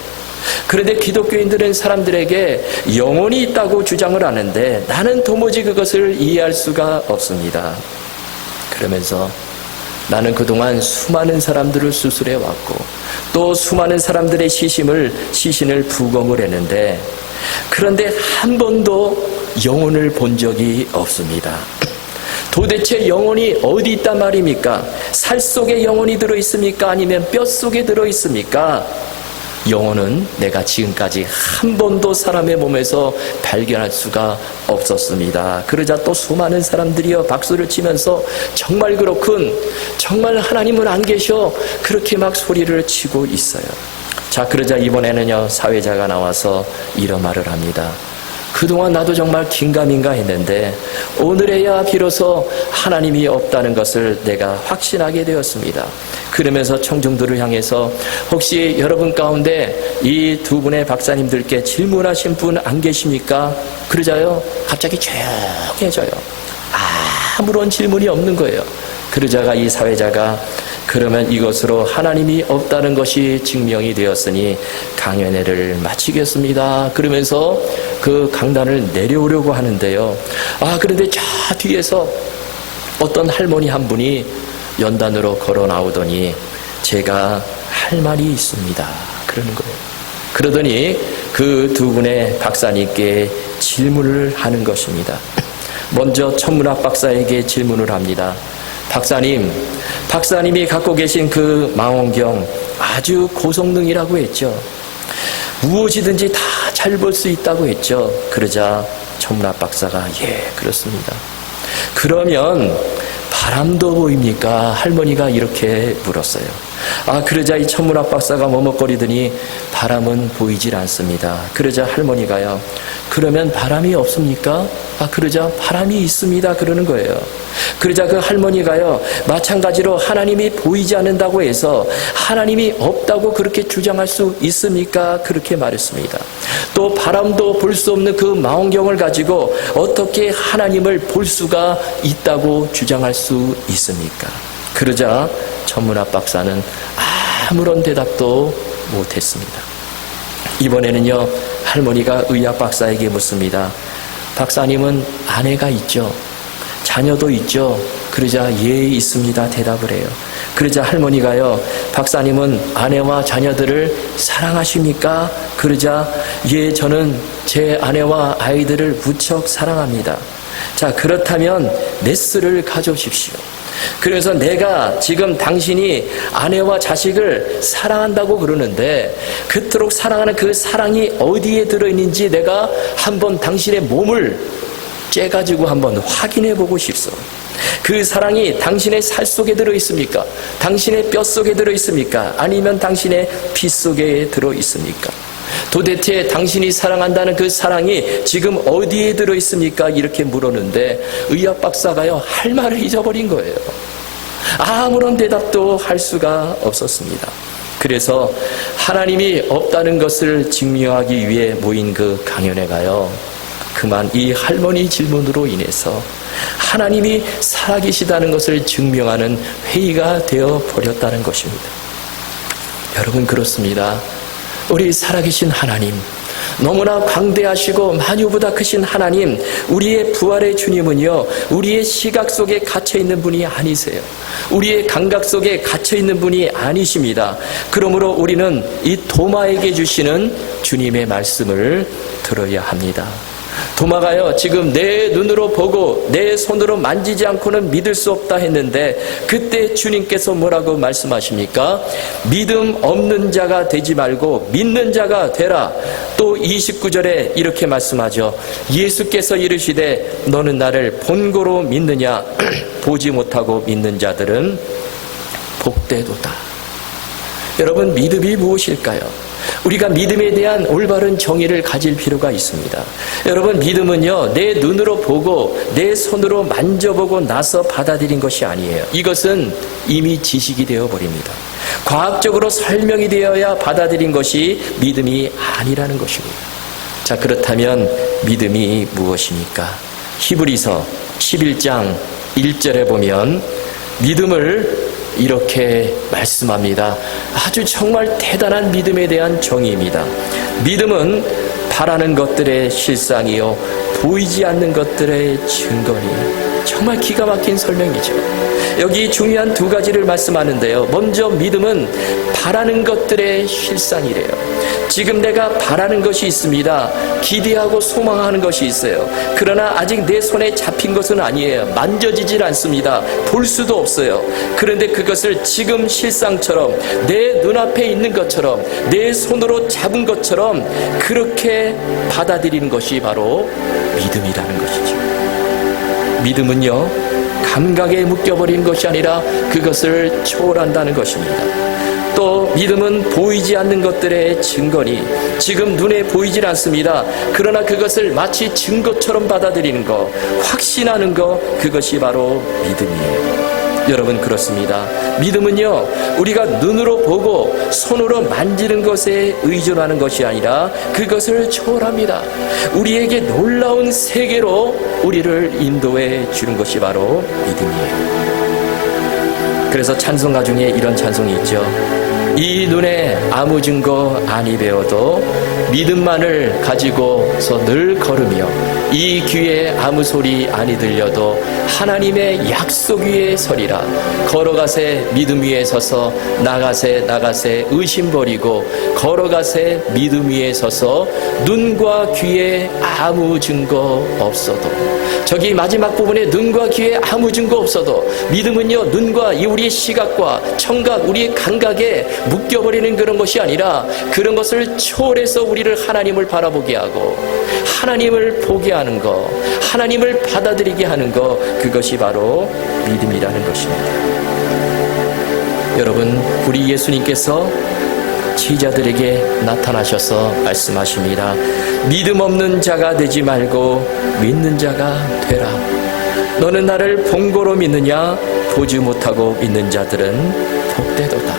그런데 기독교인들은 사람들에게 영혼이 있다고 주장을 하는데 나는 도무지 그것을 이해할 수가 없습니다. 그러면서 나는 그동안 수많은 사람들을 수술해 왔고 또 수많은 사람들의 시신을 부검을 했는데, 그런데 한 번도 영혼을 본 적이 없습니다. 도대체 영혼이 어디 있단 말입니까? 살 속에 영혼이 들어있습니까? 아니면 뼈 속에 들어있습니까? 영혼은 내가 지금까지 한 번도 사람의 몸에서 발견할 수가 없었습니다. 그러자 또 수많은 사람들이요, 박수를 치면서 정말 그렇군, 정말 하나님은 안 계셔, 그렇게 막 소리를 치고 있어요. 자, 그러자 이번에는요, 사회자가 나와서 이런 말을 합니다. 그동안 나도 정말 긴가민가 했는데 오늘에야 비로소 하나님이 없다는 것을 내가 확신하게 되었습니다. 그러면서 청중들을 향해서 혹시 여러분 가운데 이 두 분의 박사님들께 질문하신 분 안 계십니까? 그러자요, 갑자기 조용해져요. 아무런 질문이 없는 거예요. 그러자가 이 사회자가, 그러면 이것으로 하나님이 없다는 것이 증명이 되었으니 강연회를 마치겠습니다. 그러면서 그 강단을 내려오려고 하는데요. 그런데 저 뒤에서 어떤 할머니 한 분이 연단으로 걸어 나오더니 제가 할 말이 있습니다. 그러는 거예요. 그러더니 그 두 분의 박사님께 질문을 하는 것입니다. 먼저 천문학 박사에게 질문을 합니다. 박사님이 갖고 계신 그 망원경 아주 고성능이라고 했죠. 무엇이든지 다 잘 볼 수 있다고 했죠. 그러자 천문학 박사가 예, 그렇습니다. 그러면 바람도 보입니까? 할머니가 이렇게 물었어요. 그러자 이 천문학 박사가 머뭇거리더니 바람은 보이질 않습니다. 그러자 할머니가요, 그러면 바람이 없습니까? 그러자 바람이 있습니다. 그러는 거예요. 그러자 그 할머니가요, 마찬가지로 하나님이 보이지 않는다고 해서 하나님이 없다고 그렇게 주장할 수 있습니까? 그렇게 말했습니다. 또 바람도 볼 수 없는 그 망원경을 가지고 어떻게 하나님을 볼 수가 있다고 주장할 수 있습니까? 그러자 천문학 박사는 아무런 대답도 못했습니다. 이번에는요, 할머니가 의학 박사에게 묻습니다. 박사님은 아내가 있죠? 자녀도 있죠? 그러자 예, 있습니다. 대답을 해요. 그러자 할머니가요, 박사님은 아내와 자녀들을 사랑하십니까? 그러자 예, 저는 제 아내와 아이들을 무척 사랑합니다. 자, 그렇다면 메스를 가져오십시오. 그래서 내가 지금 당신이 아내와 자식을 사랑한다고 그러는데 그토록 사랑하는 그 사랑이 어디에 들어있는지 내가 한번 당신의 몸을 쬐가지고 한번 확인해 보고 싶소. 그 사랑이 당신의 살 속에 들어있습니까? 당신의 뼈 속에 들어있습니까? 아니면 당신의 피 속에 들어있습니까? 도대체 당신이 사랑한다는 그 사랑이 지금 어디에 들어있습니까? 이렇게 물었는데 의학 박사가요, 할 말을 잊어버린 거예요. 아무런 대답도 할 수가 없었습니다. 그래서 하나님이 없다는 것을 증명하기 위해 모인 그 강연회가요, 그만 이 할머니 질문으로 인해서 하나님이 살아계시다는 것을 증명하는 회의가 되어 버렸다는 것입니다. 여러분, 그렇습니다. 우리 살아계신 하나님, 너무나 광대하시고 만유보다 크신 하나님, 우리의 부활의 주님은요, 우리의 시각 속에 갇혀있는 분이 아니세요. 우리의 감각 속에 갇혀있는 분이 아니십니다. 그러므로 우리는 이 도마에게 주시는 주님의 말씀을 들어야 합니다. 도마가요, 지금 내 눈으로 보고 내 손으로 만지지 않고는 믿을 수 없다 했는데 그때 주님께서 뭐라고 말씀하십니까? 믿음 없는 자가 되지 말고 믿는 자가 되라. 또 29절에 이렇게 말씀하죠. 예수께서 이르시되 너는 나를 본고로 믿느냐? 보지 못하고 믿는 자들은 복되도다. 여러분, 믿음이 무엇일까요? 우리가 믿음에 대한 올바른 정의를 가질 필요가 있습니다. 여러분, 믿음은요, 내 눈으로 보고 내 손으로 만져보고 나서 받아들인 것이 아니에요. 이것은 이미 지식이 되어버립니다. 과학적으로 설명이 되어야 받아들인 것이 믿음이 아니라는 것입니다. 자, 그렇다면 믿음이 무엇입니까? 히브리서 11장 1절에 보면 믿음을 이렇게 말씀합니다. 아주 정말 대단한 믿음에 대한 정의입니다. 믿음은 바라는 것들의 실상이요 보이지 않는 것들의 증거니. 정말 기가 막힌 설명이죠. 여기 중요한 두 가지를 말씀하는데요. 먼저 믿음은 바라는 것들의 실상이래요. 지금 내가 바라는 것이 있습니다. 기대하고 소망하는 것이 있어요. 그러나 아직 내 손에 잡힌 것은 아니에요. 만져지질 않습니다. 볼 수도 없어요. 그런데 그것을 지금 실상처럼 내 눈앞에 있는 것처럼 내 손으로 잡은 것처럼 그렇게 받아들이는 것이 바로 믿음이라는 것이죠. 믿음은요, 감각에 묶여버린 것이 아니라 그것을 초월한다는 것입니다. 또 믿음은 보이지 않는 것들의 증거니, 지금 눈에 보이질 않습니다. 그러나 그것을 마치 증거처럼 받아들이는 것, 확신하는 것, 그것이 바로 믿음이에요. 여러분, 그렇습니다. 믿음은요, 우리가 눈으로 보고 손으로 만지는 것에 의존하는 것이 아니라 그것을 초월합니다. 우리에게 놀라운 세계로 우리를 인도해 주는 것이 바로 믿음이에요. 그래서 찬송가 중에 이런 찬송이 있죠. 이 눈에 아무 증거 아니 배워도 믿음만을 가지고서 늘 걸으며 이 귀에 아무 소리 아니 들려도 하나님의 약속 위에 서리라. 걸어가세 믿음 위에 서서 나가세 의심 버리고 걸어가세 믿음 위에 서서 눈과 귀에 아무 증거 없어도. 저기 마지막 부분에 눈과 귀에 아무 증거 없어도 믿음은요, 눈과 우리의 시각과 청각, 우리의 감각에 묶여버리는 그런 것이 아니라 그런 것을 초월해서 우리를 하나님을 바라보게 하고 하나님을 보게 하는 것, 하나님을 받아들이게 하는 것, 그것이 바로 믿음이라는 것입니다. 여러분, 우리 예수님께서 제자들에게 나타나셔서 말씀하십니다. 믿음 없는 자가 되지 말고 믿는 자가 되라. 너는 나를 본고로 믿느냐? 보지 못하고 믿는 자들은 복되도다.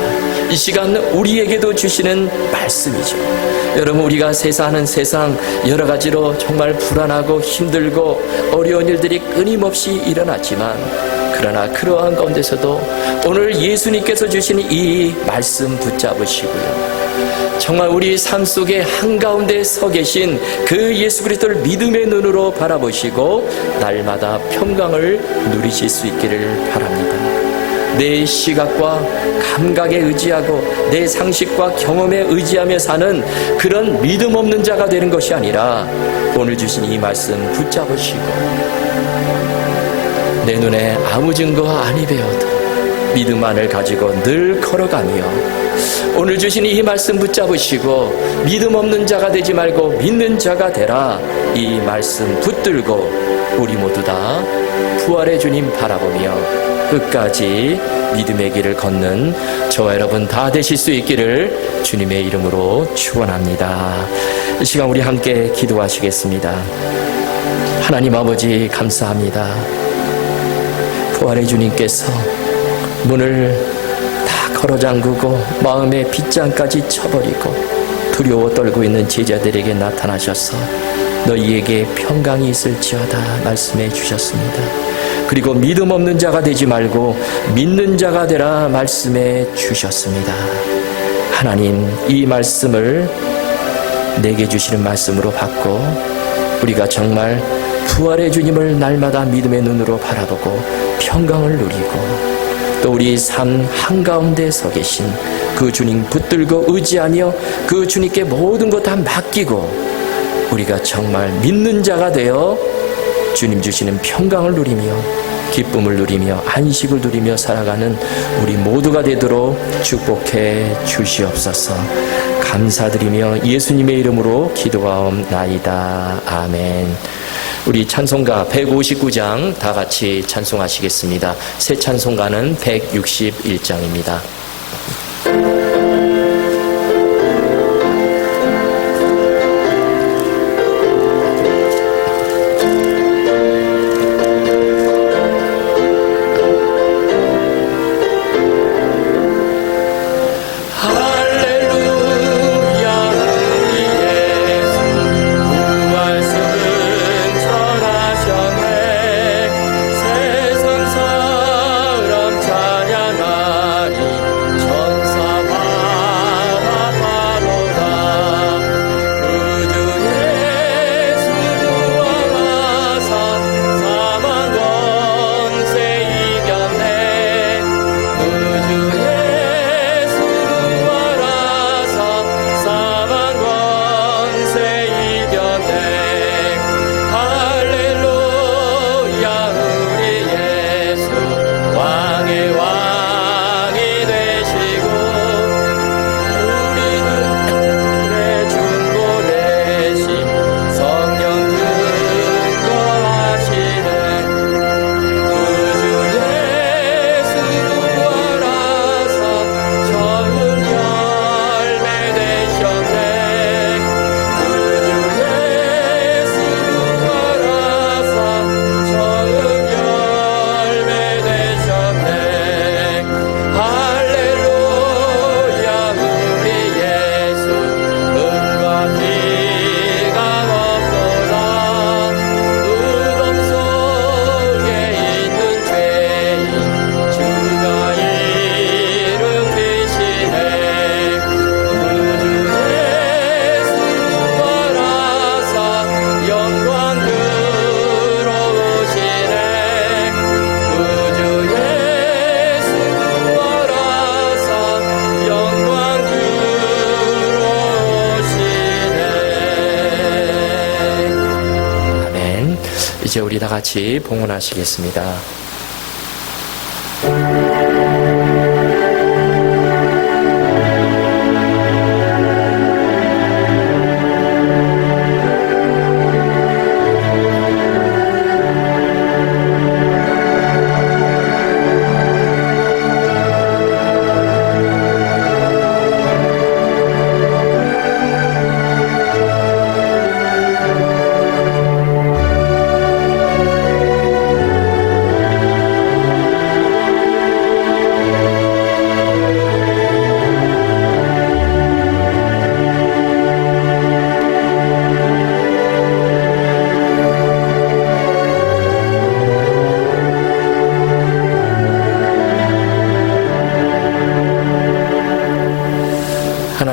이 시간 우리에게도 주시는 말씀이죠. 여러분, 우리가 사는 세상 여러 가지로 정말 불안하고 힘들고 어려운 일들이 끊임없이 일어났지만, 그러나 그러한 가운데서도 오늘 예수님께서 주신 이 말씀 붙잡으시고요, 정말 우리 삶 속에 한가운데 서 계신 그 예수 그리스도를 믿음의 눈으로 바라보시고 날마다 평강을 누리실 수 있기를 바랍니다. 내 시각과 감각에 의지하고 내 상식과 경험에 의지하며 사는 그런 믿음 없는 자가 되는 것이 아니라 오늘 주신 이 말씀 붙잡으시고 내 눈에 아무 증거 아니 배어도 믿음만을 가지고 늘 걸어가며 오늘 주신 이 말씀 붙잡으시고 믿음 없는 자가 되지 말고 믿는 자가 되라. 이 말씀 붙들고 우리 모두 다 부활의 주님 바라보며 끝까지 믿음의 길을 걷는 저와 여러분 다 되실 수 있기를 주님의 이름으로 축원합니다. 이 시간 우리 함께 기도하시겠습니다. 하나님 아버지 감사합니다. 부활의 주님께서 문을 다 걸어 잠그고 마음의 빗장까지 쳐버리고 두려워 떨고 있는 제자들에게 나타나셔서 너희에게 평강이 있을지어다 말씀해 주셨습니다. 그리고 믿음 없는 자가 되지 말고 믿는 자가 되라 말씀해 주셨습니다. 하나님, 이 말씀을 내게 주시는 말씀으로 받고 우리가 정말 부활의 주님을 날마다 믿음의 눈으로 바라보고 평강을 누리고 또 우리 삶 한가운데 서 계신 그 주님 붙들고 의지하며 그 주님께 모든 것 다 맡기고 우리가 정말 믿는 자가 되어 주님 주시는 평강을 누리며 기쁨을 누리며 안식을 누리며 살아가는 우리 모두가 되도록 축복해 주시옵소서. 감사드리며 예수님의 이름으로 기도하옵나이다. 아멘. 우리 찬송가 159장 다 같이 찬송하시겠습니다. 새 찬송가는 161장입니다. 이제 우리 다 같이 봉헌하시겠습니다.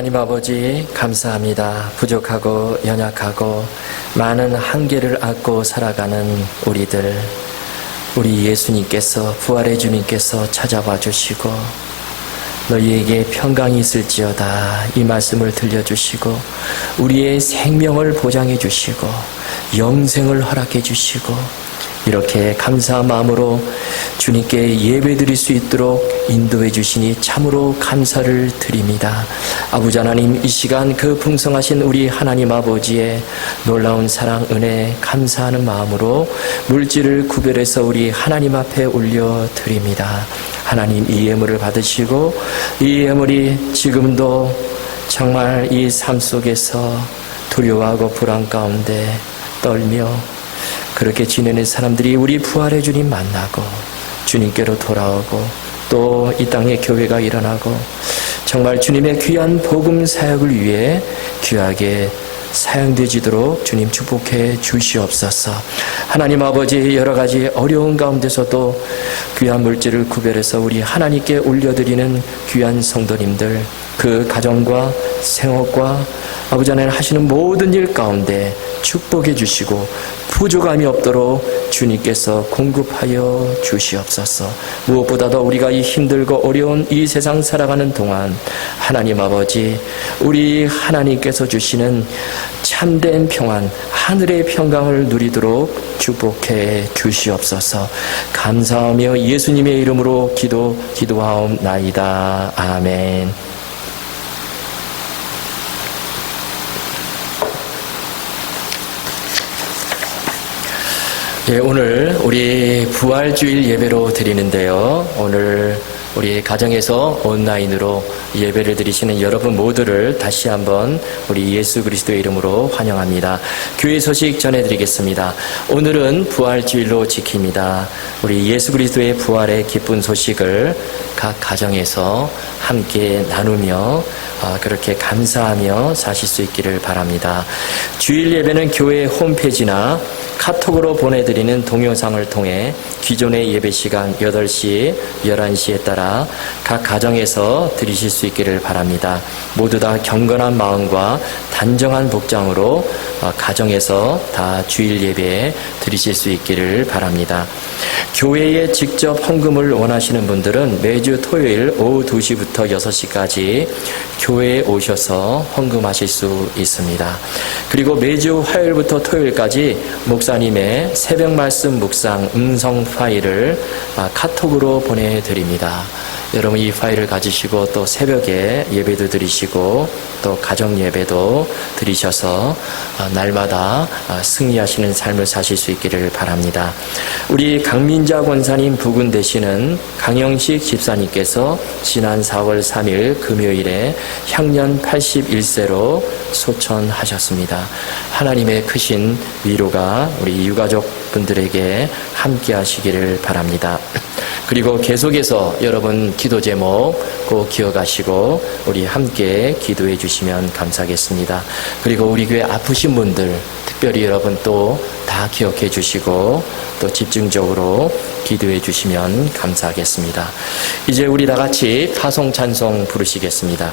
하나님 아버지 감사합니다. 부족하고 연약하고 많은 한계를 안고 살아가는 우리들, 우리 예수님께서 부활의 주님께서 찾아와 주시고 너희에게 평강이 있을지어다 이 말씀을 들려주시고 우리의 생명을 보장해 주시고 영생을 허락해 주시고 이렇게 감사한 마음으로 주님께 예배드릴 수 있도록 인도해 주시니 참으로 감사를 드립니다. 아버지 하나님, 이 시간 그 풍성하신 우리 하나님 아버지의 놀라운 사랑 은혜 감사하는 마음으로 물질을 구별해서 우리 하나님 앞에 올려드립니다. 하나님, 이 예물을 받으시고 이 예물이 지금도 정말 이 삶 속에서 두려워하고 불안 가운데 떨며 그렇게 지내는 사람들이 우리 부활의 주님 만나고 주님께로 돌아오고 또 이 땅에 교회가 일어나고 정말 주님의 귀한 복음 사역을 위해 귀하게 사용되지도록 주님 축복해 주시옵소서. 하나님 아버지, 여러 가지 어려운 가운데서도 귀한 물질을 구별해서 우리 하나님께 올려드리는 귀한 성도님들, 그 가정과 생업과 아버지 하나님 하시는 모든 일 가운데 축복해 주시고 부족함이 없도록 주님께서 공급하여 주시옵소서. 무엇보다도 우리가 이 힘들고 어려운 이 세상 살아가는 동안 하나님 아버지, 우리 하나님께서 주시는 참된 평안, 하늘의 평강을 누리도록 축복해 주시옵소서. 감사하며 예수님의 이름으로 기도하옵나이다. 아멘. 예, 오늘 우리 부활주일 예배로 드리는데요. 오늘 우리 가정에서 온라인으로 예배를 드리시는 여러분 모두를 다시 한번 우리 예수 그리스도의 이름으로 환영합니다. 교회 소식 전해드리겠습니다. 오늘은 부활주일로 지킵니다. 우리 예수 그리스도의 부활의 기쁜 소식을 각 가정에서 함께 나누며 그렇게 감사하며 사실 수 있기를 바랍니다. 주일 예배는 교회 홈페이지나 카톡으로 보내드리는 동영상을 통해 기존의 예배 시간 8시, 11시에 따라 각 가정에서 드리실 수 있기를 바랍니다. 모두 다 경건한 마음과 단정한 복장으로 가정에서 다 주일 예배에 드리실 수 있기를 바랍니다. 교회에 직접 헌금을 원하시는 분들은 매주 토요일 오후 2시부터 6시까지 교회에 오셔서 헌금하실 수 있습니다. 그리고 매주 화요일부터 토요일까지 목사님의 새벽 말씀 묵상 음성 파일을 카톡으로 보내드립니다. 여러분 이 파일을 가지시고 또 새벽에 예배도 드리시고 또 가정 예배도 드리셔서 날마다 승리하시는 삶을 사실 수 있기를 바랍니다. 우리 강민자 권사님 부군 되시는 강영식 집사님께서 지난 4월 3일 금요일에 향년 81세로 소천하셨습니다. 하나님의 크신 위로가 우리 유가족 분들에게 함께 하시기를 바랍니다. 그리고 계속해서 여러분 기도 제목 꼭 기억하시고 우리 함께 기도해 주시면 감사하겠습니다. 그리고 우리 교회 아프신 분들 특별히 여러분 또 다 기억해 주시고 또 집중적으로 기도해 주시면 감사하겠습니다. 이제 우리 다 같이 파송 찬송 부르시겠습니다.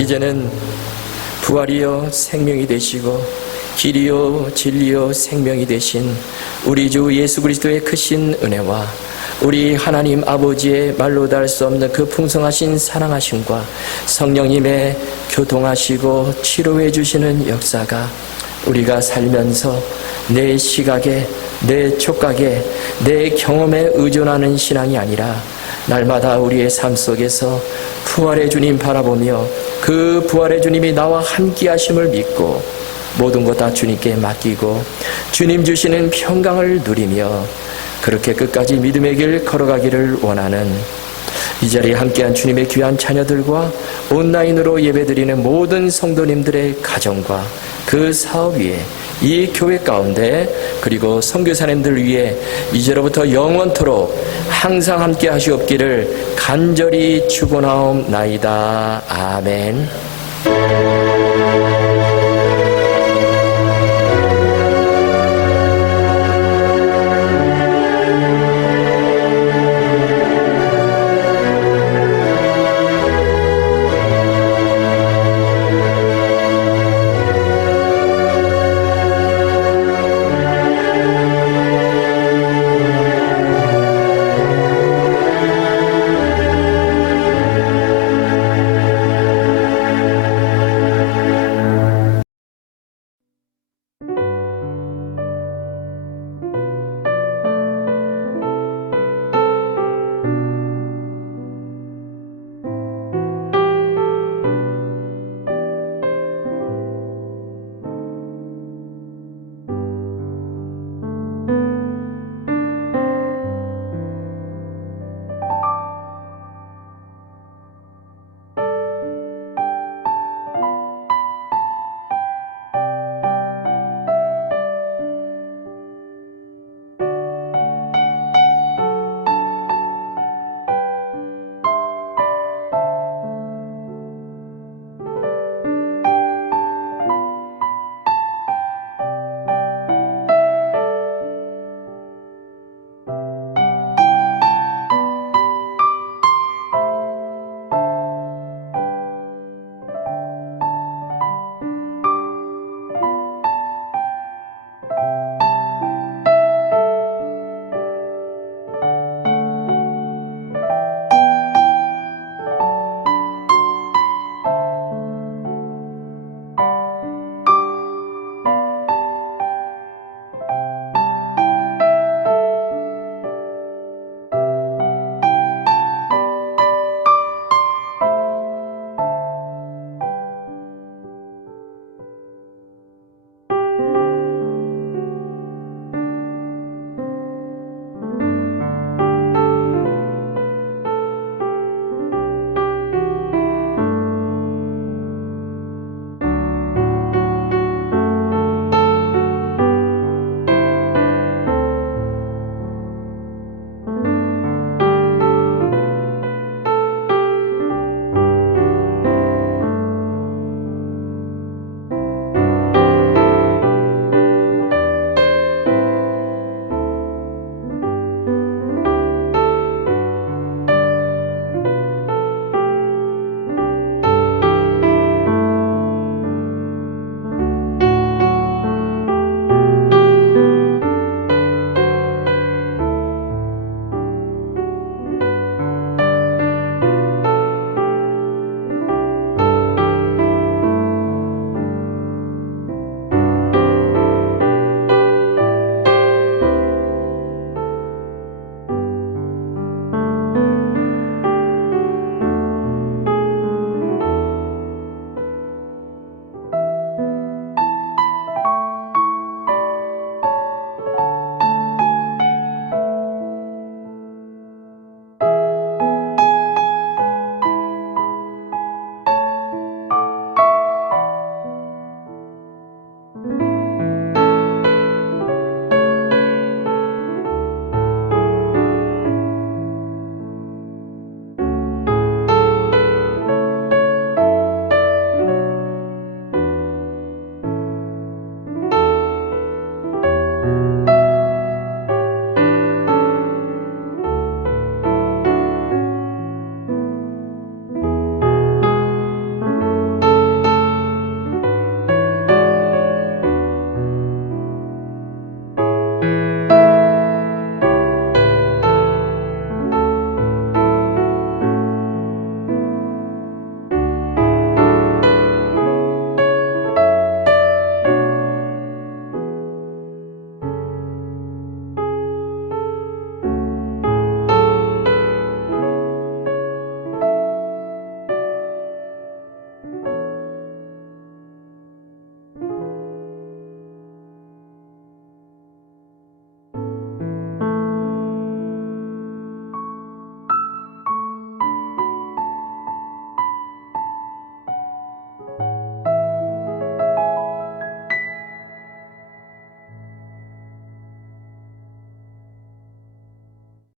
이제는 부활이요 생명이 되시고 길이요 진리요 생명이 되신 우리 주 예수 그리스도의 크신 은혜와 우리 하나님 아버지의 말로 달 수 없는 그 풍성하신 사랑하심과 성령님의 교통하시고 치료해 주시는 역사가 우리가 살면서 내 시각에, 내 촉각에, 내 경험에 의존하는 신앙이 아니라 날마다 우리의 삶 속에서 부활의 주님 바라보며 그 부활의 주님이 나와 함께 하심을 믿고 모든 것 다 주님께 맡기고 주님 주시는 평강을 누리며 그렇게 끝까지 믿음의 길 걸어가기를 원하는 이 자리에 함께한 주님의 귀한 자녀들과 온라인으로 예배드리는 모든 성도님들의 가정과 그 사업 위에 이 교회 가운데 그리고 선교사님들 위해 이제로부터 영원토록 항상 함께 하시옵기를 간절히 축원하옵나이다. 아멘.